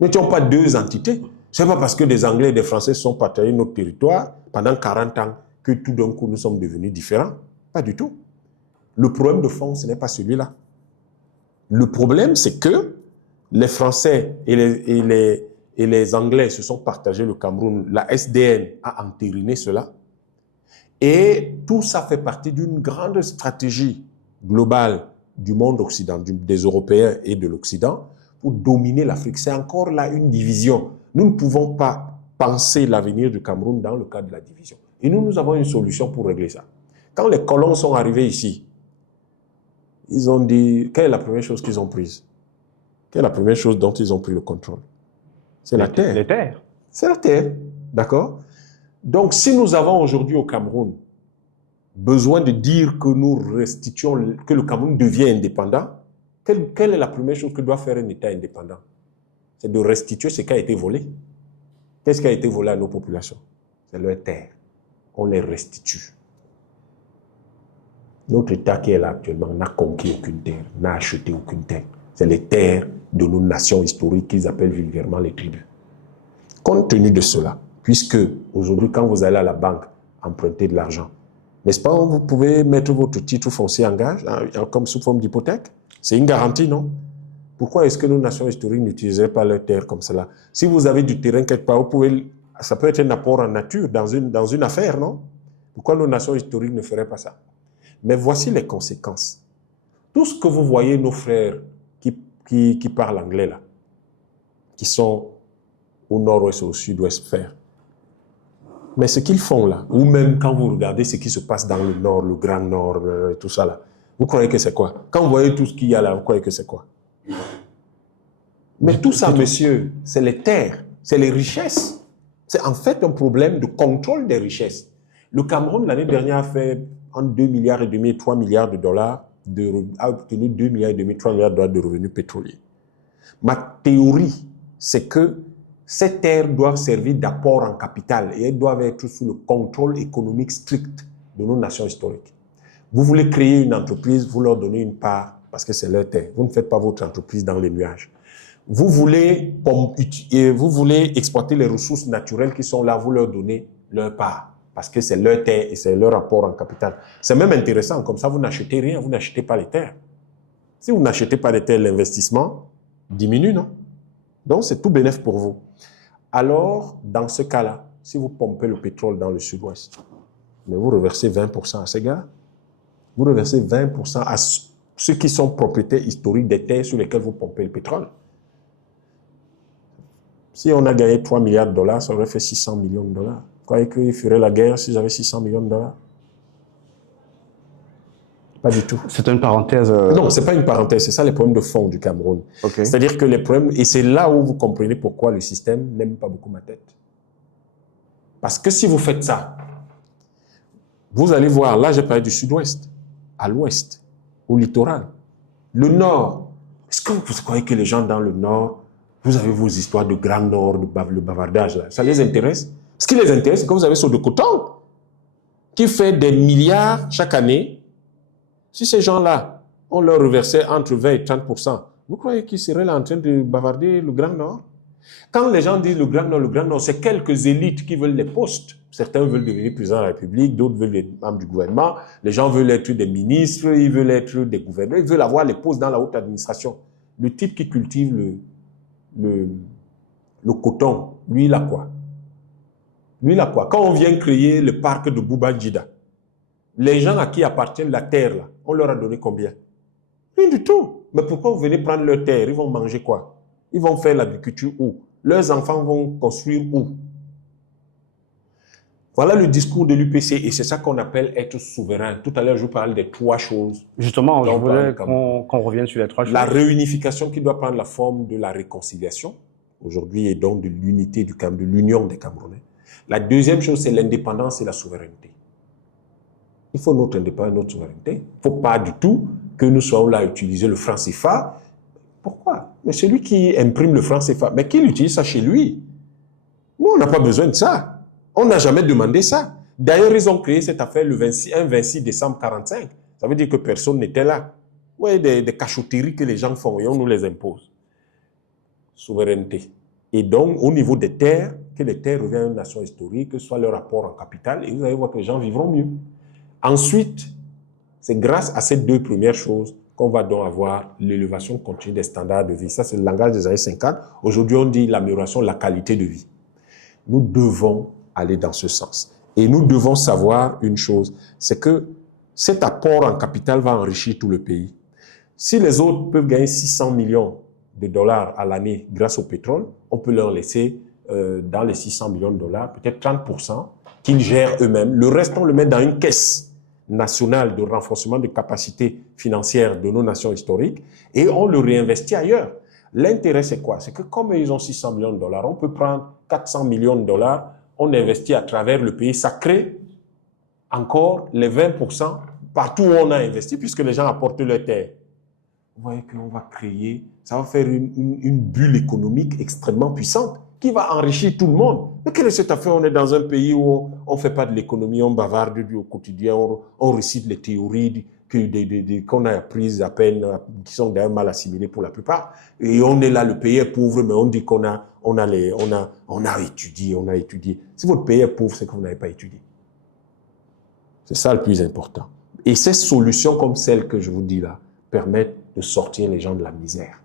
Nous n'étions pas deux entités. Ce n'est pas parce que des Anglais et des Français sont partagés notre territoire pendant 40 ans que tout d'un coup nous sommes devenus différents. Pas du tout. Le problème de fond, ce n'est pas celui-là. Le problème, c'est que les Français et les Anglais se sont partagés le Cameroun. La SDN a entériné cela. Et tout ça fait partie d'une grande stratégie globale du monde occidental, des Européens et de l'Occident, pour dominer l'Afrique. C'est encore là une division. Nous ne pouvons pas penser l'avenir du Cameroun dans le cadre de la division. Et nous avons une solution pour régler ça. Quand les colons sont arrivés ici, ils ont dit, quelle est la première chose qu'ils ont prise? Quelle est la première chose dont ils ont pris le contrôle? C'est la terre. Les terres. C'est la terre, d'accord? Donc, si nous avons aujourd'hui au Cameroun besoin de dire que nous restituons, que le Cameroun devient indépendant, quelle est la première chose que doit faire un État indépendant? C'est de restituer ce qui a été volé. Qu'est-ce qui a été volé à nos populations? C'est leur terre. On les restitue. Notre État qui est là actuellement n'a conquis aucune terre, n'a acheté aucune terre. C'est les terres de nos nations historiques qu'ils appellent vulgairement les tribus. Compte tenu de cela, puisque aujourd'hui, quand vous allez à la banque emprunter de l'argent, n'est-ce pas, vous pouvez mettre votre titre foncier en gage, comme sous forme d'hypothèque? C'est une garantie, non? Pourquoi est-ce que nos nations historiques n'utiliseraient pas leurs terres comme cela? Si vous avez du terrain quelque part, ça peut être un apport en nature dans une affaire, non? Pourquoi nos nations historiques ne feraient pas ça? Mais voici les conséquences. Tout ce que vous voyez, nos frères qui parlent anglais là, qui sont au nord-ouest ou au sud-ouest faire, mais ce qu'ils font là, ou même quand vous regardez ce qui se passe dans le nord, le grand nord, tout ça là, vous croyez que c'est quoi? Quand vous voyez tout ce qu'il y a là, vous croyez que c'est quoi? Mais tout ça, monsieur, c'est les terres, c'est les richesses. C'est en fait un problème de contrôle des richesses. Le Cameroun, l'année dernière, a fait entre 2,5 milliards et 3 milliards de dollars, a obtenu 2,5 milliards, 3 milliards de dollars de revenus pétroliers. Ma théorie, c'est que ces terres doivent servir d'apport en capital et elles doivent être sous le contrôle économique strict de nos nations historiques. Vous voulez créer une entreprise, vous leur donnez une part parce que c'est leur terre. Vous ne faites pas votre entreprise dans les nuages. Vous voulez exploiter les ressources naturelles qui sont là, vous leur donnez leur part parce que c'est leur terre et c'est leur apport en capital. C'est même intéressant, comme ça vous n'achetez rien, vous n'achetez pas les terres. Si vous n'achetez pas les terres, l'investissement diminue, non? Donc c'est tout bénéfice pour vous. Alors, dans ce cas-là, si vous pompez le pétrole dans le sud-ouest, mais vous reversez 20% à ces gars, vous reversez 20% à ceux qui sont propriétaires historiques des terres sur lesquelles vous pompez le pétrole. Si on a gagné 3 milliards de dollars, ça aurait fait 600 millions de dollars. Vous croyez qu'ils feraient la guerre s'ils avaient 600 millions de dollars? Pas du tout. C'est une parenthèse. Non, ce n'est pas une parenthèse, c'est ça les problèmes de fond du Cameroun. Okay. C'est-à-dire que les problèmes, et c'est là où vous comprenez pourquoi le système n'aime pas beaucoup ma tête. Parce que si vous faites ça, vous allez voir, là j'ai parlé du sud-ouest, à l'ouest, au littoral. Le nord, est-ce que vous croyez que les gens dans le nord, vous avez vos histoires de Grand Nord, le bavardage, là, ça les intéresse? Ce qui les intéresse, c'est que vous avez sur de coton, qui fait des milliards chaque année. Si ces gens-là, on leur reversait entre 20 et 30%, vous croyez qu'ils seraient là en train de bavarder le Grand Nord? Quand les gens disent le Grand Nord, c'est quelques élites qui veulent les postes. Certains veulent devenir président de la République, d'autres veulent être membres du gouvernement. Les gens veulent être des ministres, ils veulent être des gouverneurs, ils veulent avoir les postes dans la haute administration. Le type qui cultive le coton, lui, il a quoi? Lui, il a quoi? Quand on vient créer le parc de Bouba Djida, les gens à qui appartient la terre, là, on leur a donné combien? Rien du tout. Mais pourquoi vous venez prendre leur terre? Ils vont manger quoi? Ils vont faire l'agriculture où? Leurs enfants vont construire où? Voilà le discours de l'UPC et c'est ça qu'on appelle être souverain. Tout à l'heure, je vous parlais des 3 choses. Justement, je voulais qu'on revienne sur les 3 choses. La réunification qui doit prendre la forme de la réconciliation, aujourd'hui, et donc de l'unité du Cameroun, de l'union des Camerounais. La deuxième chose, c'est l'indépendance et la souveraineté. Il faut notre indépendance, notre souveraineté. Il ne faut pas du tout que nous soyons là à utiliser le franc CFA. Pourquoi? Mais celui qui imprime le franc CFA, mais qui utilise ça chez lui? Nous, on n'a pas besoin de ça. On n'a jamais demandé ça. D'ailleurs, ils ont créé cette affaire le 26 décembre 1945. Ça veut dire que personne n'était là. Vous voyez des cachotteries que les gens font et on nous les impose. Souveraineté. Et donc, au niveau des terres, que les terres reviennent aux nations historiques, que ce soit leur apport en capital, et vous allez voir que les gens vivront mieux. Ensuite, c'est grâce à ces deux premières choses qu'on va donc avoir l'élévation continue des standards de vie. Ça, c'est le langage des années 50. Aujourd'hui, on dit l'amélioration de la qualité de vie. Nous devons aller dans ce sens. Et nous devons savoir une chose, c'est que cet apport en capital va enrichir tout le pays. Si les autres peuvent gagner 600 millions de dollars à l'année grâce au pétrole, on peut leur laisser dans les 600 millions de dollars, peut-être 30% qu'ils gèrent eux-mêmes. Le reste, on le met dans une caisse nationale de renforcement de capacités financières de nos nations historiques et on le réinvestit ailleurs. L'intérêt, c'est quoi? C'est que comme ils ont 600 millions de dollars, on peut prendre 400 millions de dollars, on investit à travers le pays, ça crée encore les 20% partout où on a investi puisque les gens apportent leurs terres. Vous voyez qu'on va créer, ça va faire une bulle économique extrêmement puissante qui va enrichir tout le monde. Mais quelle est cette affaire? On est dans un pays où on ne fait pas de l'économie, on bavarde au quotidien, on récite les théories qu'on a apprises à peine, qui sont d'ailleurs mal assimilées pour la plupart. Et on est là, le pays est pauvre, mais on dit qu'on a étudié. Si votre pays est pauvre, c'est que vous n'avez pas étudié. C'est ça le plus important. Et ces solutions comme celles que je vous dis là permettent de sortir les gens de la misère.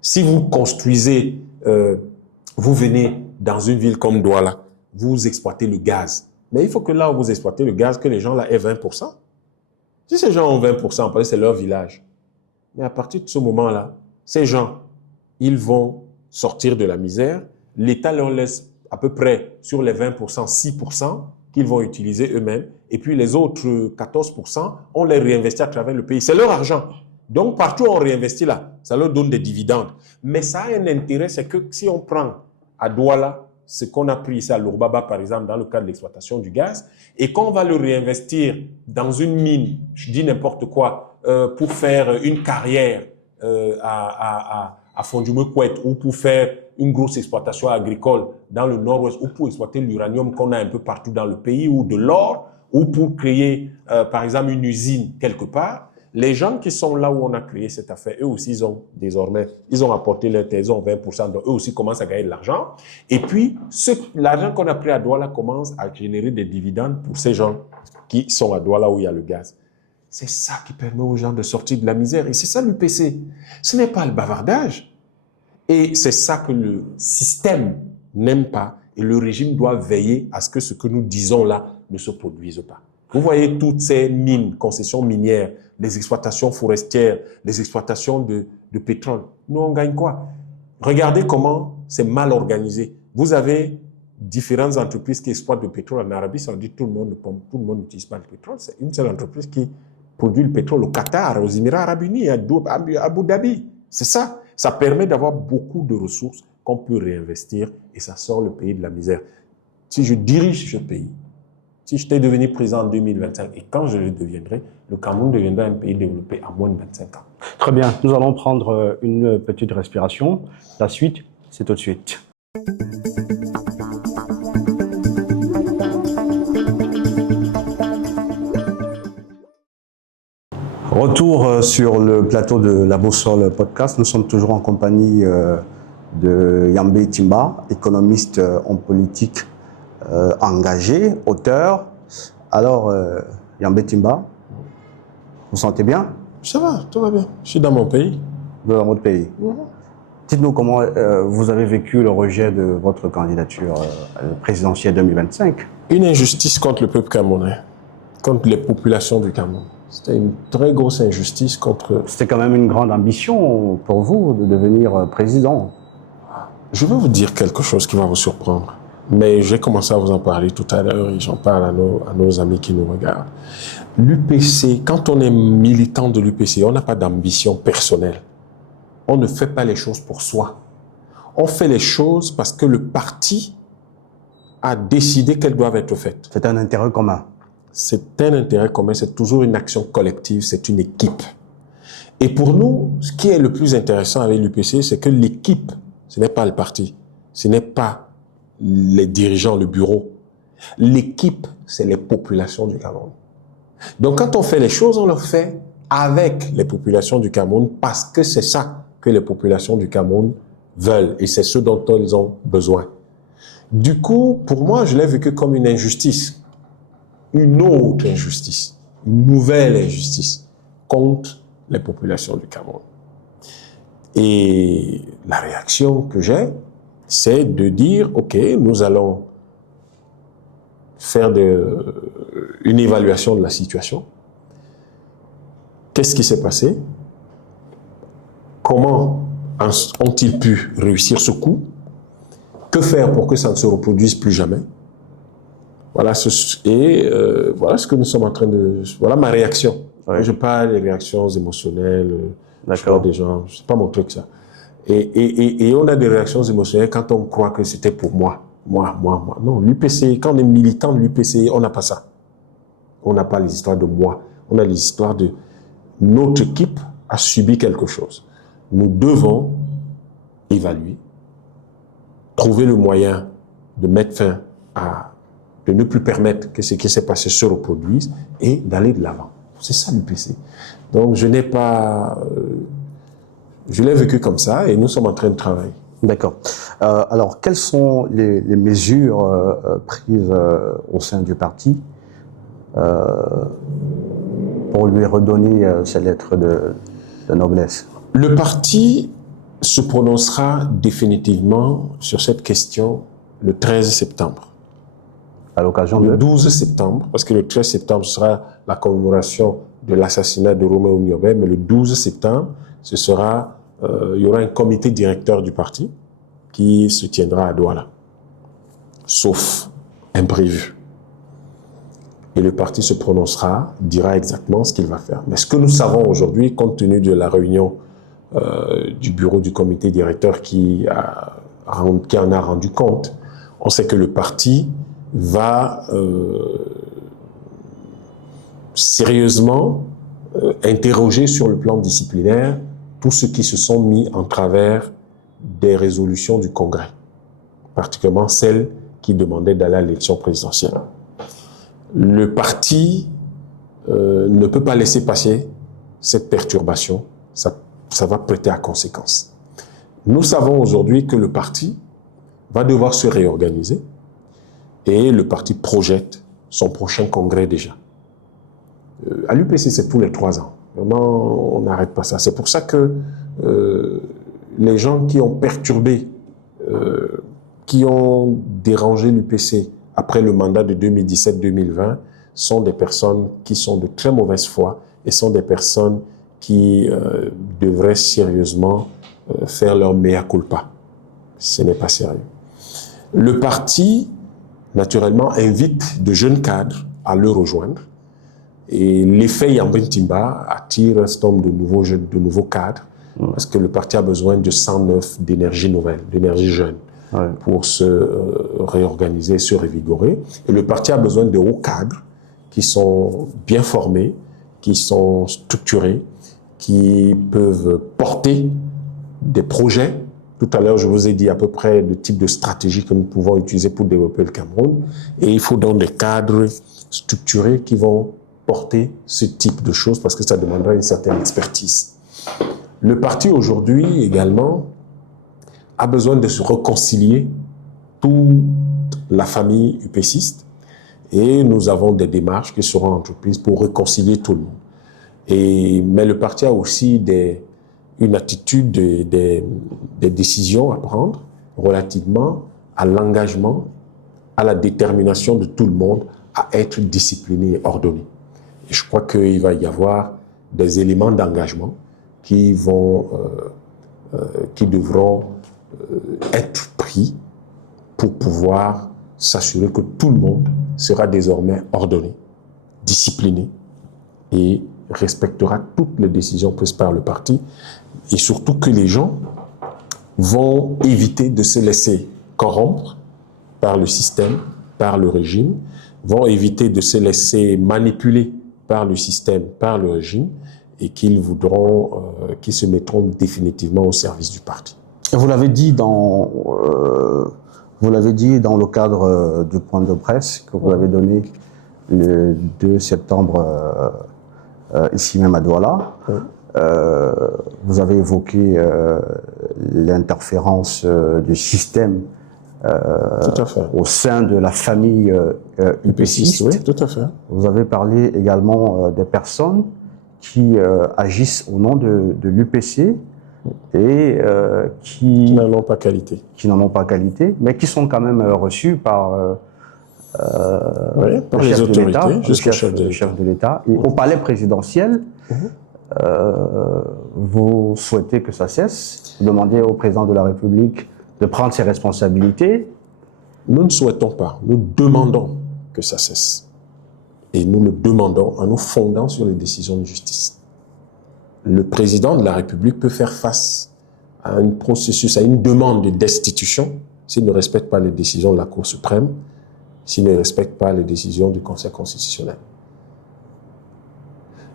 Si vous construisez, vous venez dans une ville comme Douala, vous exploitez le gaz. Mais il faut que là où vous exploitez le gaz, que les gens là aient 20%. Si ces gens ont 20%, parce que c'est leur village. Mais à partir de ce moment-là, ces gens, ils vont sortir de la misère. L'État leur laisse à peu près sur les 20%, 6% qu'ils vont utiliser eux-mêmes. Et puis les autres 14%, on les réinvestit à travers le pays. C'est leur argent. Donc partout où on réinvestit là, ça leur donne des dividendes. Mais ça a un intérêt, c'est que si on prend à Douala ce qu'on a pris ici à Lourbaba, par exemple, dans le cadre de l'exploitation du gaz, et qu'on va le réinvestir dans une mine, je dis n'importe quoi, pour faire une carrière à Fondjoumé-Kouet, ou pour faire une grosse exploitation agricole dans le nord-ouest, ou pour exploiter l'uranium qu'on a un peu partout dans le pays, ou de l'or, ou pour créer, par exemple, une usine quelque part. Les gens qui sont là où on a créé cette affaire, eux aussi, ils ont apporté leur thèse, ils ont 20%, donc eux aussi commencent à gagner de l'argent. Et puis, l'argent qu'on a pris à Douala commence à générer des dividendes pour ces gens qui sont à Douala où il y a le gaz. C'est ça qui permet aux gens de sortir de la misère. Et c'est ça l'UPC. Ce n'est pas le bavardage. Et c'est ça que le système n'aime pas. Et le régime doit veiller à ce que ce que nous disons là ne se produise pas. Vous voyez toutes ces mines, concessions minières, les exploitations forestières, les exploitations de pétrole. Nous, on gagne quoi? Regardez comment c'est mal organisé. Vous avez différentes entreprises qui exploitent le pétrole en Arabie Saoudite. Tout le monde n'utilise pas le pétrole. C'est une seule entreprise qui produit le pétrole au Qatar, aux Émirats Arabes Unis, à Abu Dhabi. C'est ça. Ça permet d'avoir beaucoup de ressources qu'on peut réinvestir et ça sort le pays de la misère. Si je dirige ce pays, si j'étais devenu président en 2025 et quand je le deviendrai, le Cameroun deviendra un pays développé à moins de 25 ans. Très bien, nous allons prendre une petite respiration. La suite, c'est tout de suite. Retour sur le plateau de la Boussole Podcast. Nous sommes toujours en compagnie de Yambé Timba, économiste en politique engagé, auteur. Alors, Yambé Timba, vous vous sentez bien? Ça va, tout va bien. Je suis dans mon pays. Dans votre pays. Dites-nous comment vous avez vécu le rejet de votre candidature présidentielle 2025. Une injustice contre le peuple camerounais, contre les populations du Cameroun. C'était une très grosse injustice contre... C'était quand même une grande ambition pour vous de devenir président. Je vais vous dire quelque chose qui va vous surprendre. Mais j'ai commencé à vous en parler tout à l'heure et j'en parle à nos amis qui nous regardent. L'UPC, quand on est militant de l'UPC, on n'a pas d'ambition personnelle. On ne fait pas les choses pour soi. On fait les choses parce que le parti a décidé qu'elles doivent être faites. C'est un intérêt commun. C'est un intérêt commun, c'est toujours une action collective, c'est une équipe. Et pour nous, ce qui est le plus intéressant avec l'UPC, c'est que l'équipe, ce n'est pas le parti, ce n'est pas les dirigeants, le bureau. L'équipe, c'est les populations du Cameroun. Donc quand on fait les choses, on le fait avec les populations du Cameroun parce que c'est ça que les populations du Cameroun veulent et c'est ce dont elles ont besoin. Du coup, pour moi, je l'ai vécu comme une injustice. Une autre injustice. Une nouvelle injustice contre les populations du Cameroun. Et la réaction que j'ai, c'est de dire, OK, nous allons faire une évaluation de la situation. Qu'est-ce qui s'est passé? Comment ont-ils pu réussir ce coup? Que faire pour que ça ne se reproduise plus jamais? Voilà voilà ce que nous sommes en train de... Voilà ma réaction. Oui. Je parle des réactions émotionnelles, des gens, c'est pas mon truc ça. Et on a des réactions émotionnelles quand on croit que c'était pour moi. Non, l'UPC, quand on est militant de l'UPC, on n'a pas ça. On n'a pas les histoires de moi. On a les histoires de notre équipe a subi quelque chose. Nous devons évaluer, trouver le moyen de mettre fin de ne plus permettre que ce qui s'est passé se reproduise et d'aller de l'avant. C'est ça l'UPC. Donc je n'ai pas... je l'ai vécu comme ça et nous sommes en train de travailler. D'accord. Alors, quelles sont les mesures prises au sein du parti pour lui redonner ses lettres de noblesse? Le parti se prononcera définitivement sur cette question le 13 septembre. À l'occasion Le 12 septembre, parce que le 13 septembre sera la commémoration de l'assassinat de Roméo Niobé, mais le 12 septembre, il y aura un comité directeur du parti qui se tiendra à Douala, sauf imprévu. Et le parti se prononcera, dira exactement ce qu'il va faire. Mais ce que nous savons aujourd'hui, compte tenu de la réunion du bureau du comité directeur qui en a rendu compte, on sait que le parti va sérieusement interroger sur le plan disciplinaire tous ceux qui se sont mis en travers des résolutions du Congrès, particulièrement celles qui demandaient d'aller à l'élection présidentielle. Le parti ne peut pas laisser passer cette perturbation, ça va prêter à conséquence. Nous savons aujourd'hui que le parti va devoir se réorganiser et le parti projette son prochain congrès déjà. À l'UPC, c'est tous les 3 ans. Vraiment, on n'arrête pas ça. C'est pour ça que les gens qui ont perturbé, qui ont dérangé l'UPC après le mandat de 2017-2020 sont des personnes qui sont de très mauvaise foi et sont des personnes qui devraient sérieusement faire leur mea culpa. Ce n'est pas sérieux. Le parti, naturellement, invite de jeunes cadres à le rejoindre. Et l'effet Yambin Timba attire un certain nombre de nouveaux cadres parce que le parti a besoin de 109 d'énergie nouvelle, d'énergie jeune pour se réorganiser, se revigorer. Et le parti a besoin de hauts cadres qui sont bien formés, qui sont structurés, qui peuvent porter des projets. Tout à l'heure, je vous ai dit à peu près le type de stratégie que nous pouvons utiliser pour développer le Cameroun. Et il faut donc des cadres structurés qui vont porter ce type de choses parce que ça demandera une certaine expertise. Le parti aujourd'hui également a besoin de se réconcilier toute la famille UPCiste et nous avons des démarches qui seront entreprises pour réconcilier tout le monde. Mais le parti a aussi une attitude, des décisions à prendre relativement à l'engagement, à la détermination de tout le monde à être discipliné et ordonné. Et je crois qu'il va y avoir des éléments d'engagement qui devront être pris pour pouvoir s'assurer que tout le monde sera désormais ordonné, discipliné et respectera toutes les décisions prises par le parti et surtout que les gens vont éviter de se laisser corrompre par le système, par le régime, vont éviter de se laisser manipuler par le système, par le régime, et qu'ils se mettront définitivement au service du parti. Vous l'avez dit dans le cadre du point de presse que vous avez donné le 2 septembre ici même à Douala. Vous avez évoqué l'interférence du système tout à fait. au sein de la famille UPCiste, oui, tout à fait. Vous avez parlé également des personnes qui agissent au nom de l'UPC et Qui n'en ont pas qualité. Qui n'en ont pas qualité, mais qui sont quand même reçus par, oui, par le les chef de autorités, l'État, le chef de l'État. Et au palais présidentiel, vous souhaitez que ça cesse, vous demandez au président de la République de prendre ses responsabilités. Nous ne souhaitons pas, nous demandons que ça cesse. Et nous le demandons en nous fondant sur les décisions de justice. Le président de la République peut faire face à un processus, à une demande de destitution s'il ne respecte pas les décisions de la Cour suprême, s'il ne respecte pas les décisions du Conseil constitutionnel.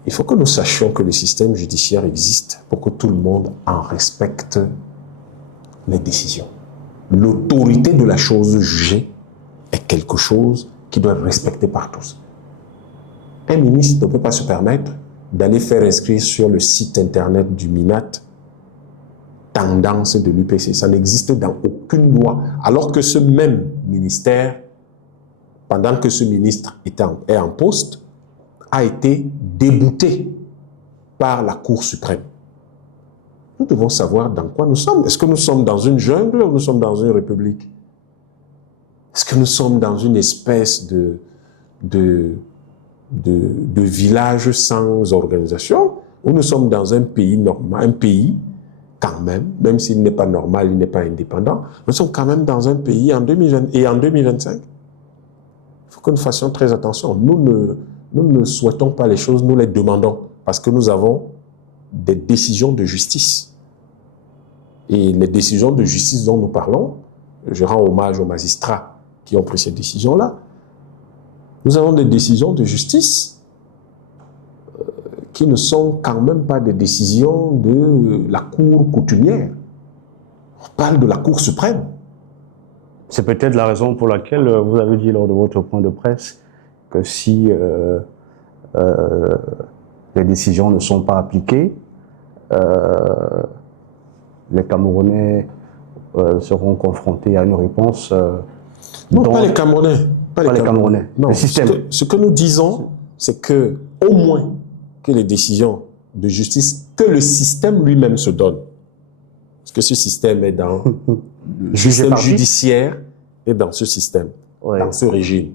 Il faut que nous sachions que le système judiciaire existe pour que tout le monde en respecte les décisions. L'autorité de la chose jugée est quelque chose qui doit être respecté par tous. Un ministre ne peut pas se permettre d'aller faire inscrire sur le site internet du MINAT tendance de l'UPC. Ça n'existe dans aucune loi. Alors que ce même ministère, pendant que ce ministre est en poste, a été débouté par la Cour suprême. Nous devons savoir dans quoi nous sommes. Est-ce que nous sommes dans une jungle ou nous sommes dans une république? Est-ce que nous sommes dans une espèce de village sans organisation, ou nous sommes dans un pays normal, un pays quand même s'il n'est pas normal, il n'est pas indépendant, nous sommes quand même dans un pays en 2020 et en 2025. Il faut que nous fassions très attention. Nous ne souhaitons pas les choses, nous les demandons, parce que nous avons des décisions de justice. Et les décisions de justice dont nous parlons, je rends hommage aux magistrats qui ont pris ces décisions-là. Nous avons des décisions de justice qui ne sont quand même pas des décisions de la Cour coutumière. On parle de la Cour suprême. C'est peut-être la raison pour laquelle vous avez dit lors de votre point de presse que si les décisions ne sont pas appliquées, les Camerounais seront confrontés à une réponse. Non, pas les Camerounais. Pas les Camerounais. Non, le système. Ce que nous disons, c'est que au moins que les décisions de justice, que le système lui-même se donne. Parce que ce système est dans le système judiciaire et dans ce système, dans ce régime.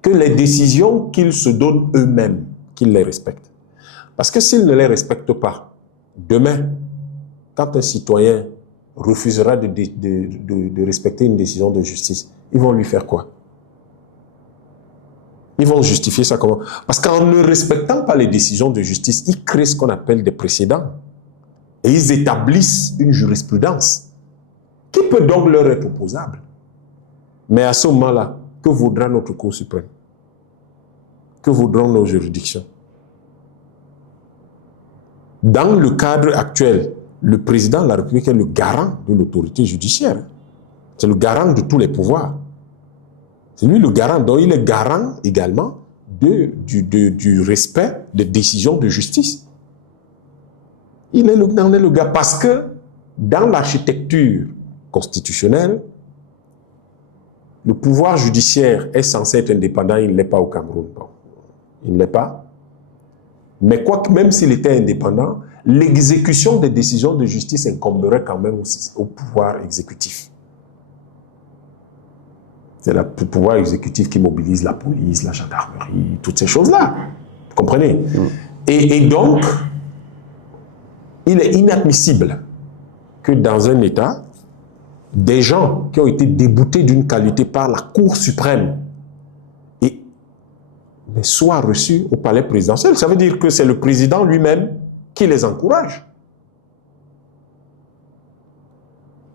Que les décisions qu'ils se donnent eux-mêmes, qu'ils les respectent. Parce que s'ils ne les respectent pas, demain, quand un citoyen refusera de respecter une décision de justice, ils vont lui faire quoi? Ils vont justifier ça comment? Parce qu'en ne respectant pas les décisions de justice, ils créent ce qu'on appelle des précédents. Et ils établissent une jurisprudence qui peut donc leur être opposable. Mais à ce moment-là, que vaudra notre Cour suprême? Que vaudront nos juridictions? Dans le cadre actuel, le président de la République est le garant de l'autorité judiciaire. C'est le garant de tous les pouvoirs. C'est lui le garant. Donc il est garant également du respect des décisions de justice. Il est le gars parce que dans l'architecture constitutionnelle, le pouvoir judiciaire est censé être indépendant, il ne l'est pas au Cameroun. Bon, il ne l'est pas. Mais même s'il était indépendant, l'exécution des décisions de justice incomberait quand même au pouvoir exécutif. C'est le pouvoir exécutif qui mobilise la police, la gendarmerie, toutes ces choses-là. Vous comprenez? Et donc, il est inadmissible que dans un État, des gens qui ont été déboutés d'une qualité par la Cour suprême soient reçus au palais présidentiel. Ça veut dire que c'est le président lui-même qui les encourage.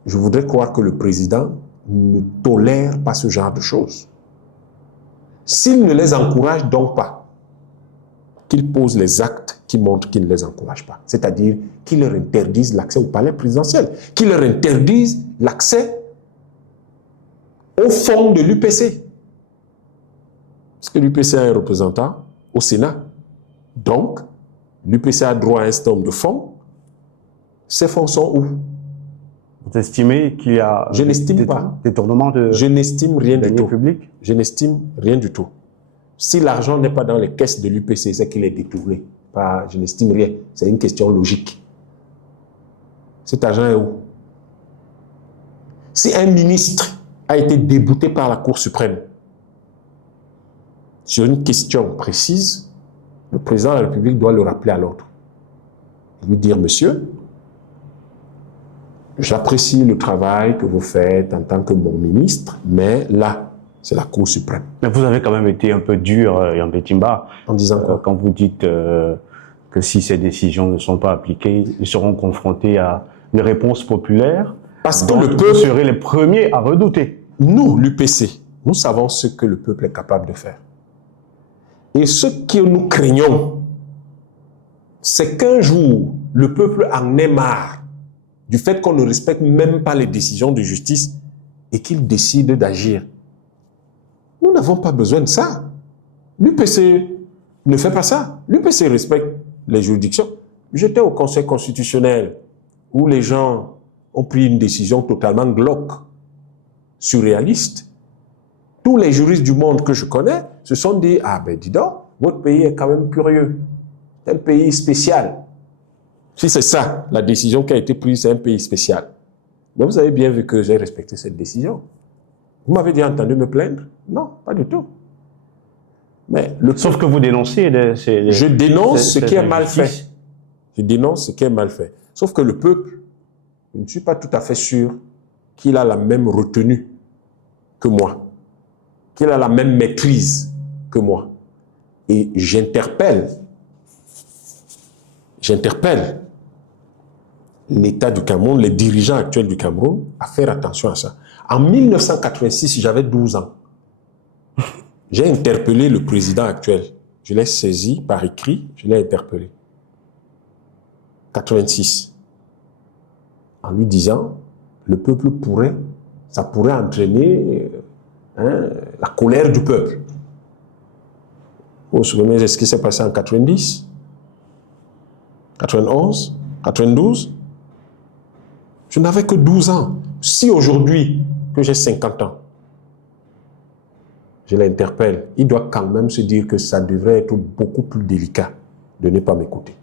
Je voudrais croire que le président ne tolère pas ce genre de choses. S'il ne les encourage donc pas, qu'il pose les actes qui montrent qu'il ne les encourage pas. C'est-à-dire qu'il leur interdise l'accès au palais présidentiel, qu'il leur interdise l'accès au fond de l'UPC. Parce que l'UPC a un représentant au Sénat. Donc, l'UPC a droit à un certain nombre de fonds. Ces fonds sont où? Vous estimez qu'il y a Je n'estime pas. Détournement de Je n'estime rien du tout. public? Je n'estime rien du tout. Si l'argent n'est pas dans les caisses de l'UPC, c'est qu'il est détourné. Pas, je n'estime rien. C'est une question logique. Cet argent est où? Si un ministre a été débouté par la Cour suprême sur une question précise, le président de la République doit le rappeler à l'ordre. Lui dire, monsieur, j'apprécie le travail que vous faites en tant que bon ministre, mais là, c'est la Cour suprême. Mais vous avez quand même été un peu dur, Yambé Timba, en disant quoi? Quand vous dites que si ces décisions ne sont pas appliquées, ils seront confrontés à une réponse populaire. Parce que le peuple... Vous serez les premiers à redouter. Nous, l'UPC, nous savons ce que le peuple est capable de faire. Et ce que nous craignons, c'est qu'un jour, le peuple en ait marre du fait qu'on ne respecte même pas les décisions de justice et qu'il décide d'agir. Nous n'avons pas besoin de ça. L'UPC ne fait pas ça. L'UPC respecte les juridictions. J'étais au Conseil constitutionnel où les gens ont pris une décision totalement glauque, surréaliste. Tous les juristes du monde que je connais se sont dit « Ah ben dis donc, votre pays est quand même curieux. C'est un pays spécial. » Si c'est ça, la décision qui a été prise, c'est un pays spécial. Mais vous avez bien vu que j'ai respecté cette décision. Vous m'avez déjà entendu me plaindre? Non, pas du tout. Mais sauf que vous dénoncez je dénonce ce qui est mal fait. Je dénonce ce qui est mal fait. Sauf que le peuple, je ne suis pas tout à fait sûr qu'il a la même retenue que moi, qu'il a la même maîtrise que moi. Et j'interpelle l'État du Cameroun, les dirigeants actuels du Cameroun, à faire attention à ça. En 1986, j'avais 12 ans. J'ai interpellé le président actuel. Je l'ai saisi par écrit, je l'ai interpellé. 86. En lui disant, le peuple ça pourrait entraîner la colère du peuple. Vous vous souvenez de ce qui s'est passé en 90, 91, 92? Je n'avais que 12 ans. Si aujourd'hui, que j'ai 50 ans, je l'interpelle, il doit quand même se dire que ça devrait être beaucoup plus délicat de ne pas m'écouter.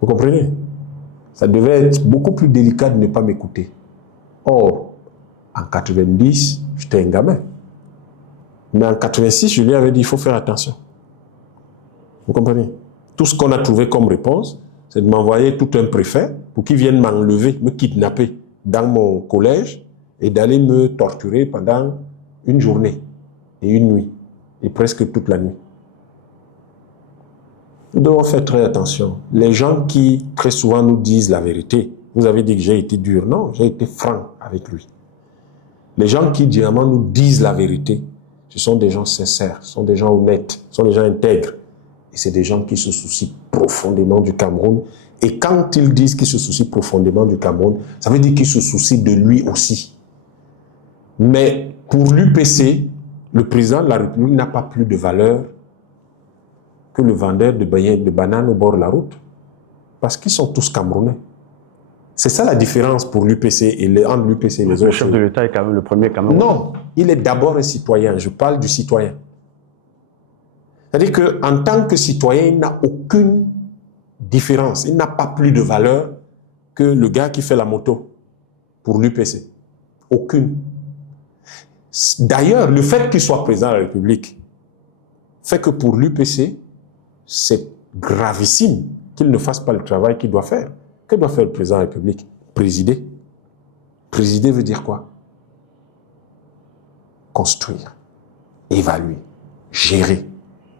Vous comprenez? Ça devait être beaucoup plus délicat de ne pas m'écouter. Or, en 90, j'étais un gamin. Mais en 86, je lui avais dit, il faut faire attention. Vous comprenez? Tout ce qu'on a trouvé comme réponse, c'est de m'envoyer tout un préfet pour qu'il vienne m'enlever, me kidnapper dans mon collège et d'aller me torturer pendant une journée et une nuit, et presque toute la nuit. Nous devons faire très attention. Les gens qui, très souvent, nous disent la vérité, vous avez dit que j'ai été dur. Non, j'ai été franc avec lui. Les gens qui, généralement, nous disent la vérité, ce sont des gens sincères, ce sont des gens honnêtes, ce sont des gens intègres. Et c'est des gens qui se soucient profondément du Cameroun. Et quand ils disent qu'ils se soucient profondément du Cameroun, ça veut dire qu'ils se soucient de lui aussi. Mais pour l'UPC, le président de la République n'a pas plus de valeur que le vendeur de bananes au bord de la route. Parce qu'ils sont tous Camerounais. C'est ça la différence pour l'UPC et entre l'UPC et les autres. Le chef de l'État est quand même le premier Camerounais. Non, il est d'abord un citoyen. Je parle du citoyen. C'est-à-dire qu'en tant que citoyen, il n'a aucune différence. Il n'a pas plus de valeur que le gars qui fait la moto pour l'UPC. Aucune. D'ailleurs, le fait qu'il soit président de la République fait que pour l'UPC, c'est gravissime qu'il ne fasse pas le travail qu'il doit faire. Que doit faire le président de la République? Présider. Présider veut dire quoi? Construire, évaluer, gérer,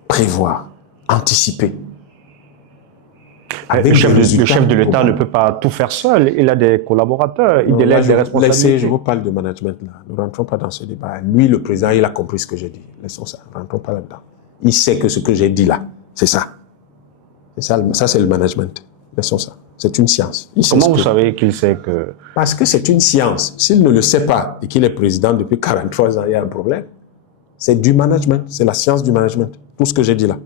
prévoir, anticiper. Le chef de l'État ne peut pas tout faire seul. Il a des collaborateurs, il délègue des responsabilités. Je vous parle de management là. Ne rentrons pas dans ce débat. Lui, le président, il a compris ce que j'ai dit. Laissons ça. Ne rentrons pas là-dedans. Il sait que ce que j'ai dit là, c'est ça. Ça, c'est le management. Laissons ça. C'est une science. Comment vous savez qu'il sait que... Parce que c'est une science. S'il ne le sait pas et qu'il est président depuis 43 ans, il y a un problème. C'est du management. C'est la science du management. Tout ce que j'ai dit là.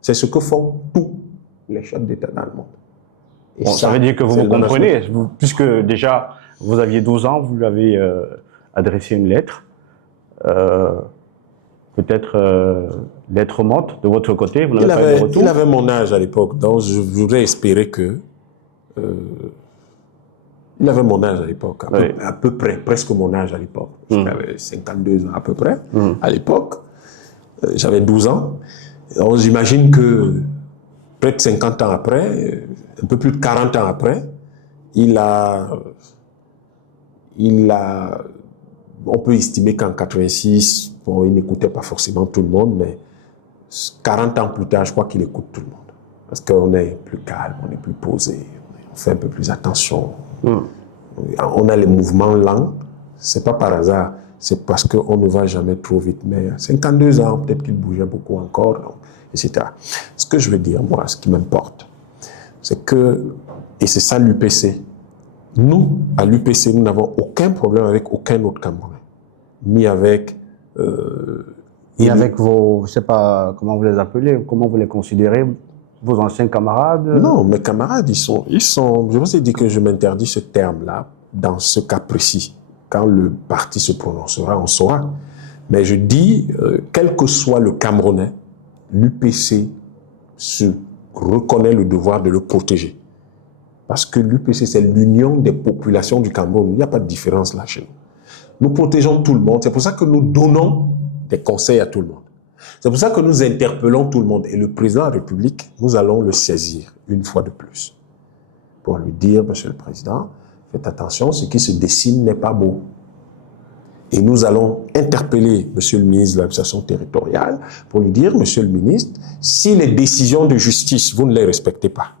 C'est ce que font tous les chefs d'État dans le monde. Bon, ça veut dire que vous me comprenez, puisque déjà, vous aviez 12 ans, vous lui avez adressé une lettre. Peut-être lettre morte de votre côté, vous n'avez pas eu de retour. Il avait mon âge à l'époque, donc je voudrais espérer que... il avait mon âge à l'époque, à peu près, presque mon âge à l'époque. J'avais 52 ans à peu près, à l'époque. J'avais 12 ans. Donc j'imagine que près de 50 ans après, un peu plus de 40 ans après, on peut estimer qu'en 86, bon, il n'écoutait pas forcément tout le monde, mais 40 ans plus tard, je crois qu'il écoute tout le monde. Parce qu'on est plus calme, on est plus posé, on fait un peu plus attention. On a les mouvements lents, c'est pas par hasard, c'est parce qu'on ne va jamais trop vite. Mais à 52 ans, peut-être qu'il bougeait beaucoup encore, etc. Ce que je veux dire, moi, ce qui m'importe, c'est que, et c'est ça l'UPC, nous, à l'UPC, nous n'avons aucun problème avec aucun autre Camerounais. Ni avec... ni avec vos... Je ne sais pas comment vous les appelez, comment vous les considérez, vos anciens camarades? Non, mes camarades, ils sont... Je vous ai dit que je m'interdis ce terme-là dans ce cas précis. Quand le parti se prononcera, on saura. Mais je dis, quel que soit le Camerounais, l'UPC se reconnaît le devoir de le protéger. Parce que l'UPC, c'est l'union des populations du Cameroun. Il n'y a pas de différence là chez nous. Nous protégeons tout le monde. C'est pour ça que nous donnons des conseils à tout le monde. C'est pour ça que nous interpellons tout le monde. Et le président de la République, nous allons le saisir une fois de plus. Pour lui dire, Monsieur le Président, faites attention, ce qui se dessine n'est pas beau. Et nous allons interpeller Monsieur le ministre de l'administration territoriale pour lui dire, Monsieur le ministre, si les décisions de justice, vous ne les respectez pas,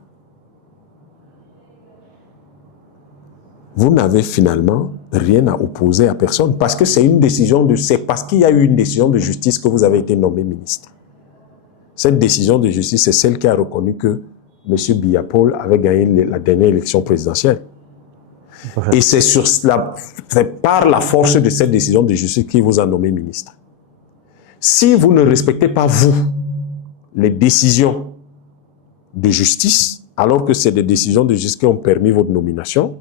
vous n'avez finalement rien à opposer à personne parce que c'est parce qu'il y a eu une décision de justice que vous avez été nommé ministre. Cette décision de justice, c'est celle qui a reconnu que M. Biya Paul avait gagné la dernière élection présidentielle. Et c'est par la force de cette décision de justice qu'il vous a nommé ministre. Si vous ne respectez pas, vous, les décisions de justice, alors que c'est des décisions de justice qui ont permis votre nomination,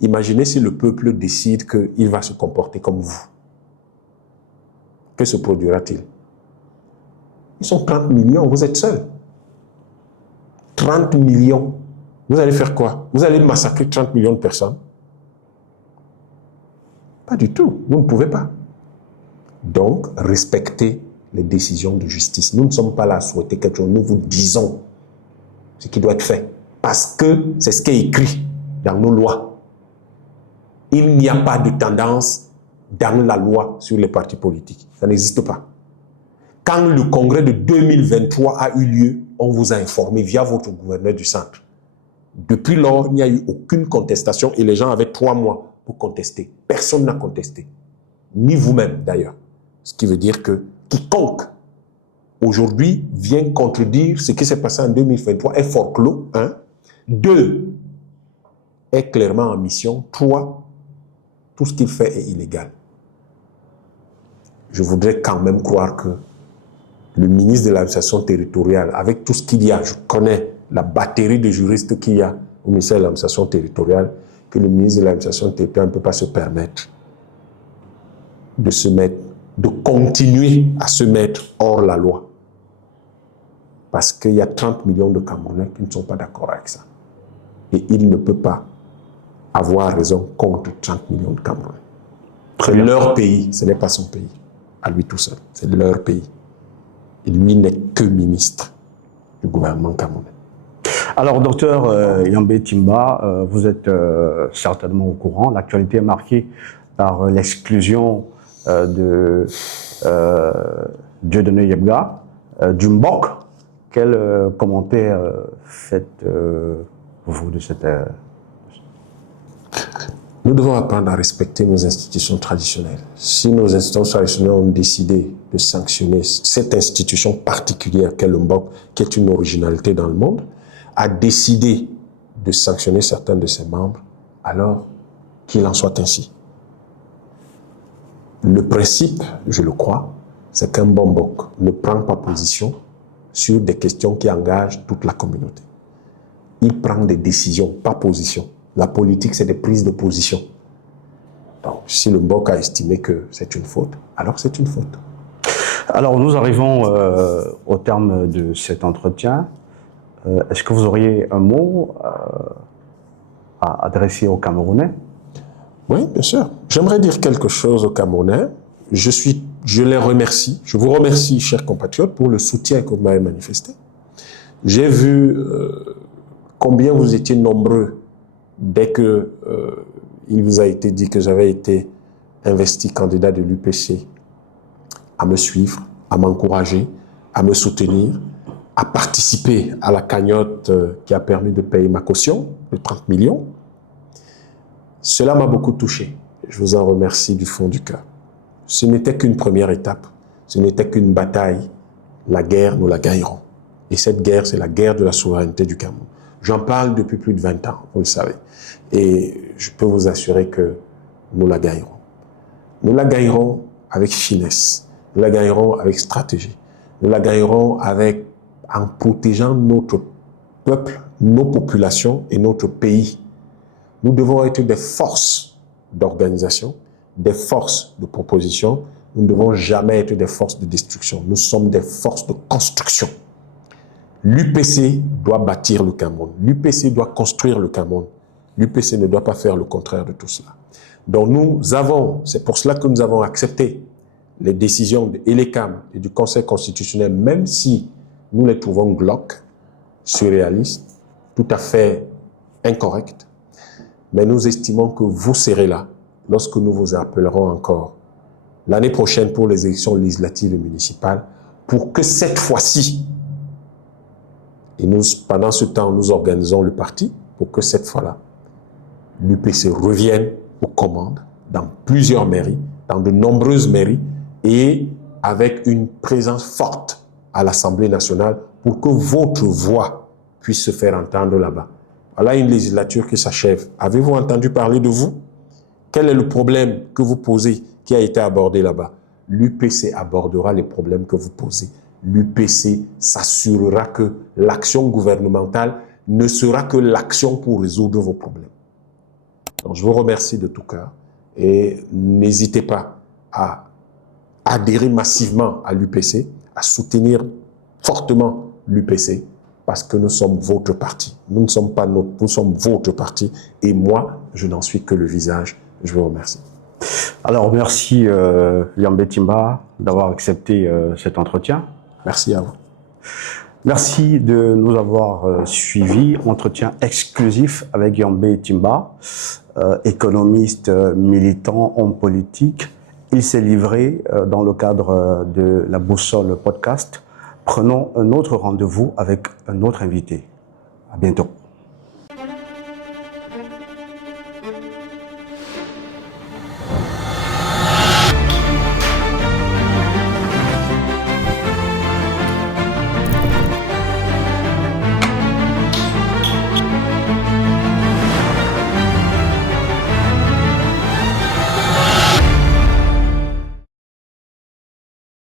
imaginez si le peuple décide qu'il va se comporter comme vous. Que se produira-t-il? Ils sont 30 millions, vous êtes seuls. 30 millions. Vous allez faire quoi? Vous allez massacrer 30 millions de personnes? Pas du tout, vous ne pouvez pas. Donc, respectez les décisions de justice. Nous ne sommes pas là à souhaiter quelque chose, nous vous disons ce qui doit être fait. Parce que c'est ce qui est écrit dans nos lois. Il n'y a pas de tendance dans la loi sur les partis politiques. Ça n'existe pas. Quand le congrès de 2023 a eu lieu, on vous a informé via votre gouverneur du centre. Depuis lors, il n'y a eu aucune contestation et les gens avaient 3 mois pour contester. Personne n'a contesté. Ni vous-même d'ailleurs. Ce qui veut dire que quiconque aujourd'hui vient contredire ce qui s'est passé en 2023 est forclos. 1. 2. Est clairement en mission. 3. Tout ce qu'il fait est illégal. Je voudrais quand même croire que le ministre de l'administration territoriale, avec tout ce qu'il y a, je connais la batterie de juristes qu'il y a au ministère de l'administration territoriale, que le ministre de l'administration territoriale ne peut pas se permettre de continuer à se mettre hors la loi. Parce qu'il y a 30 millions de Camerounais qui ne sont pas d'accord avec ça. Et il ne peut pas avoir raison contre 30 millions de Camerounais. C'est leur pays, ce n'est pas son pays, à lui tout seul. C'est leur pays. Et lui n'est que ministre du gouvernement camerounais. Alors, docteur Yambé Timba, vous êtes certainement au courant. L'actualité est marquée par l'exclusion de Dieudonné Yebga, du Mbok. Quel commentaire faites-vous de cette... Nous devons apprendre à respecter nos institutions traditionnelles. Si nos institutions traditionnelles ont décidé de sanctionner cette institution particulière qu'est le Mbok, qui est une originalité dans le monde, a décidé de sanctionner certains de ses membres, alors qu'il en soit ainsi. Le principe, je le crois, c'est qu'un Mbok ne prend pas position sur des questions qui engagent toute la communauté. il prend des décisions, pas position. La politique, c'est des prises de position. Donc, si le Mbok a estimé que c'est une faute, alors c'est une faute. Alors, nous arrivons au terme de cet entretien. Est-ce que vous auriez un mot à adresser aux Camerounais? Oui, bien sûr. J'aimerais dire quelque chose aux Camerounais. Je les remercie. Je vous remercie, chers compatriotes, pour le soutien que vous m'avez manifesté. J'ai vu combien vous étiez nombreux dès que il vous a été dit que j'avais été investi candidat de l'UPC à me suivre, à m'encourager, à me soutenir, à participer à la cagnotte qui a permis de payer ma caution de 30 millions. Cela m'a beaucoup touché. Je vous en remercie du fond du cœur. Ce n'était qu'une première étape. Ce n'était qu'une bataille. La guerre, nous la gagnerons. Et cette guerre, c'est la guerre de la souveraineté du Cameroun. J'en parle depuis plus de 20 ans, vous le savez. Et je peux vous assurer que nous la gagnerons. Nous la gagnerons avec finesse. Nous la gagnerons avec stratégie. Nous la gagnerons en protégeant notre peuple, nos populations et notre pays. Nous devons être des forces d'organisation, des forces de proposition. Nous ne devons jamais être des forces de destruction. Nous sommes des forces de construction. L'UPC doit bâtir le Cameroun. L'UPC doit construire le Cameroun. L'UPC ne doit pas faire le contraire de tout cela. Donc c'est pour cela que nous avons accepté les décisions de l'ECAM et du Conseil constitutionnel, même si nous les trouvons glauques, surréalistes, tout à fait incorrectes. Mais nous estimons que vous serez là lorsque nous vous appellerons encore l'année prochaine pour les élections législatives et municipales, pour que cette fois-ci, et pendant ce temps, nous organisons le parti, pour que cette fois-là, l'UPC revienne aux commandes dans plusieurs mairies, dans de nombreuses mairies, et avec une présence forte à l'Assemblée nationale pour que votre voix puisse se faire entendre là-bas. Voilà une législature qui s'achève. Avez-vous entendu parler de vous? Quel est le problème que vous posez qui a été abordé là-bas? L'UPC abordera les problèmes que vous posez. L'UPC s'assurera que l'action gouvernementale ne sera que l'action pour résoudre vos problèmes. Donc, je vous remercie de tout cœur et n'hésitez pas à adhérer massivement à l'UPC, à soutenir fortement l'UPC, parce que nous sommes votre parti. Nous ne sommes pas nous sommes votre parti. Et moi, je n'en suis que le visage. Je vous remercie. Alors, merci Yambé Timba d'avoir accepté cet entretien. Merci à vous. Merci de nous avoir suivis. Entretien exclusif avec Yambé Timba, économiste, militant, homme politique. Il s'est livré dans le cadre de la Boussole podcast. Prenons un autre rendez-vous avec un autre invité. À bientôt.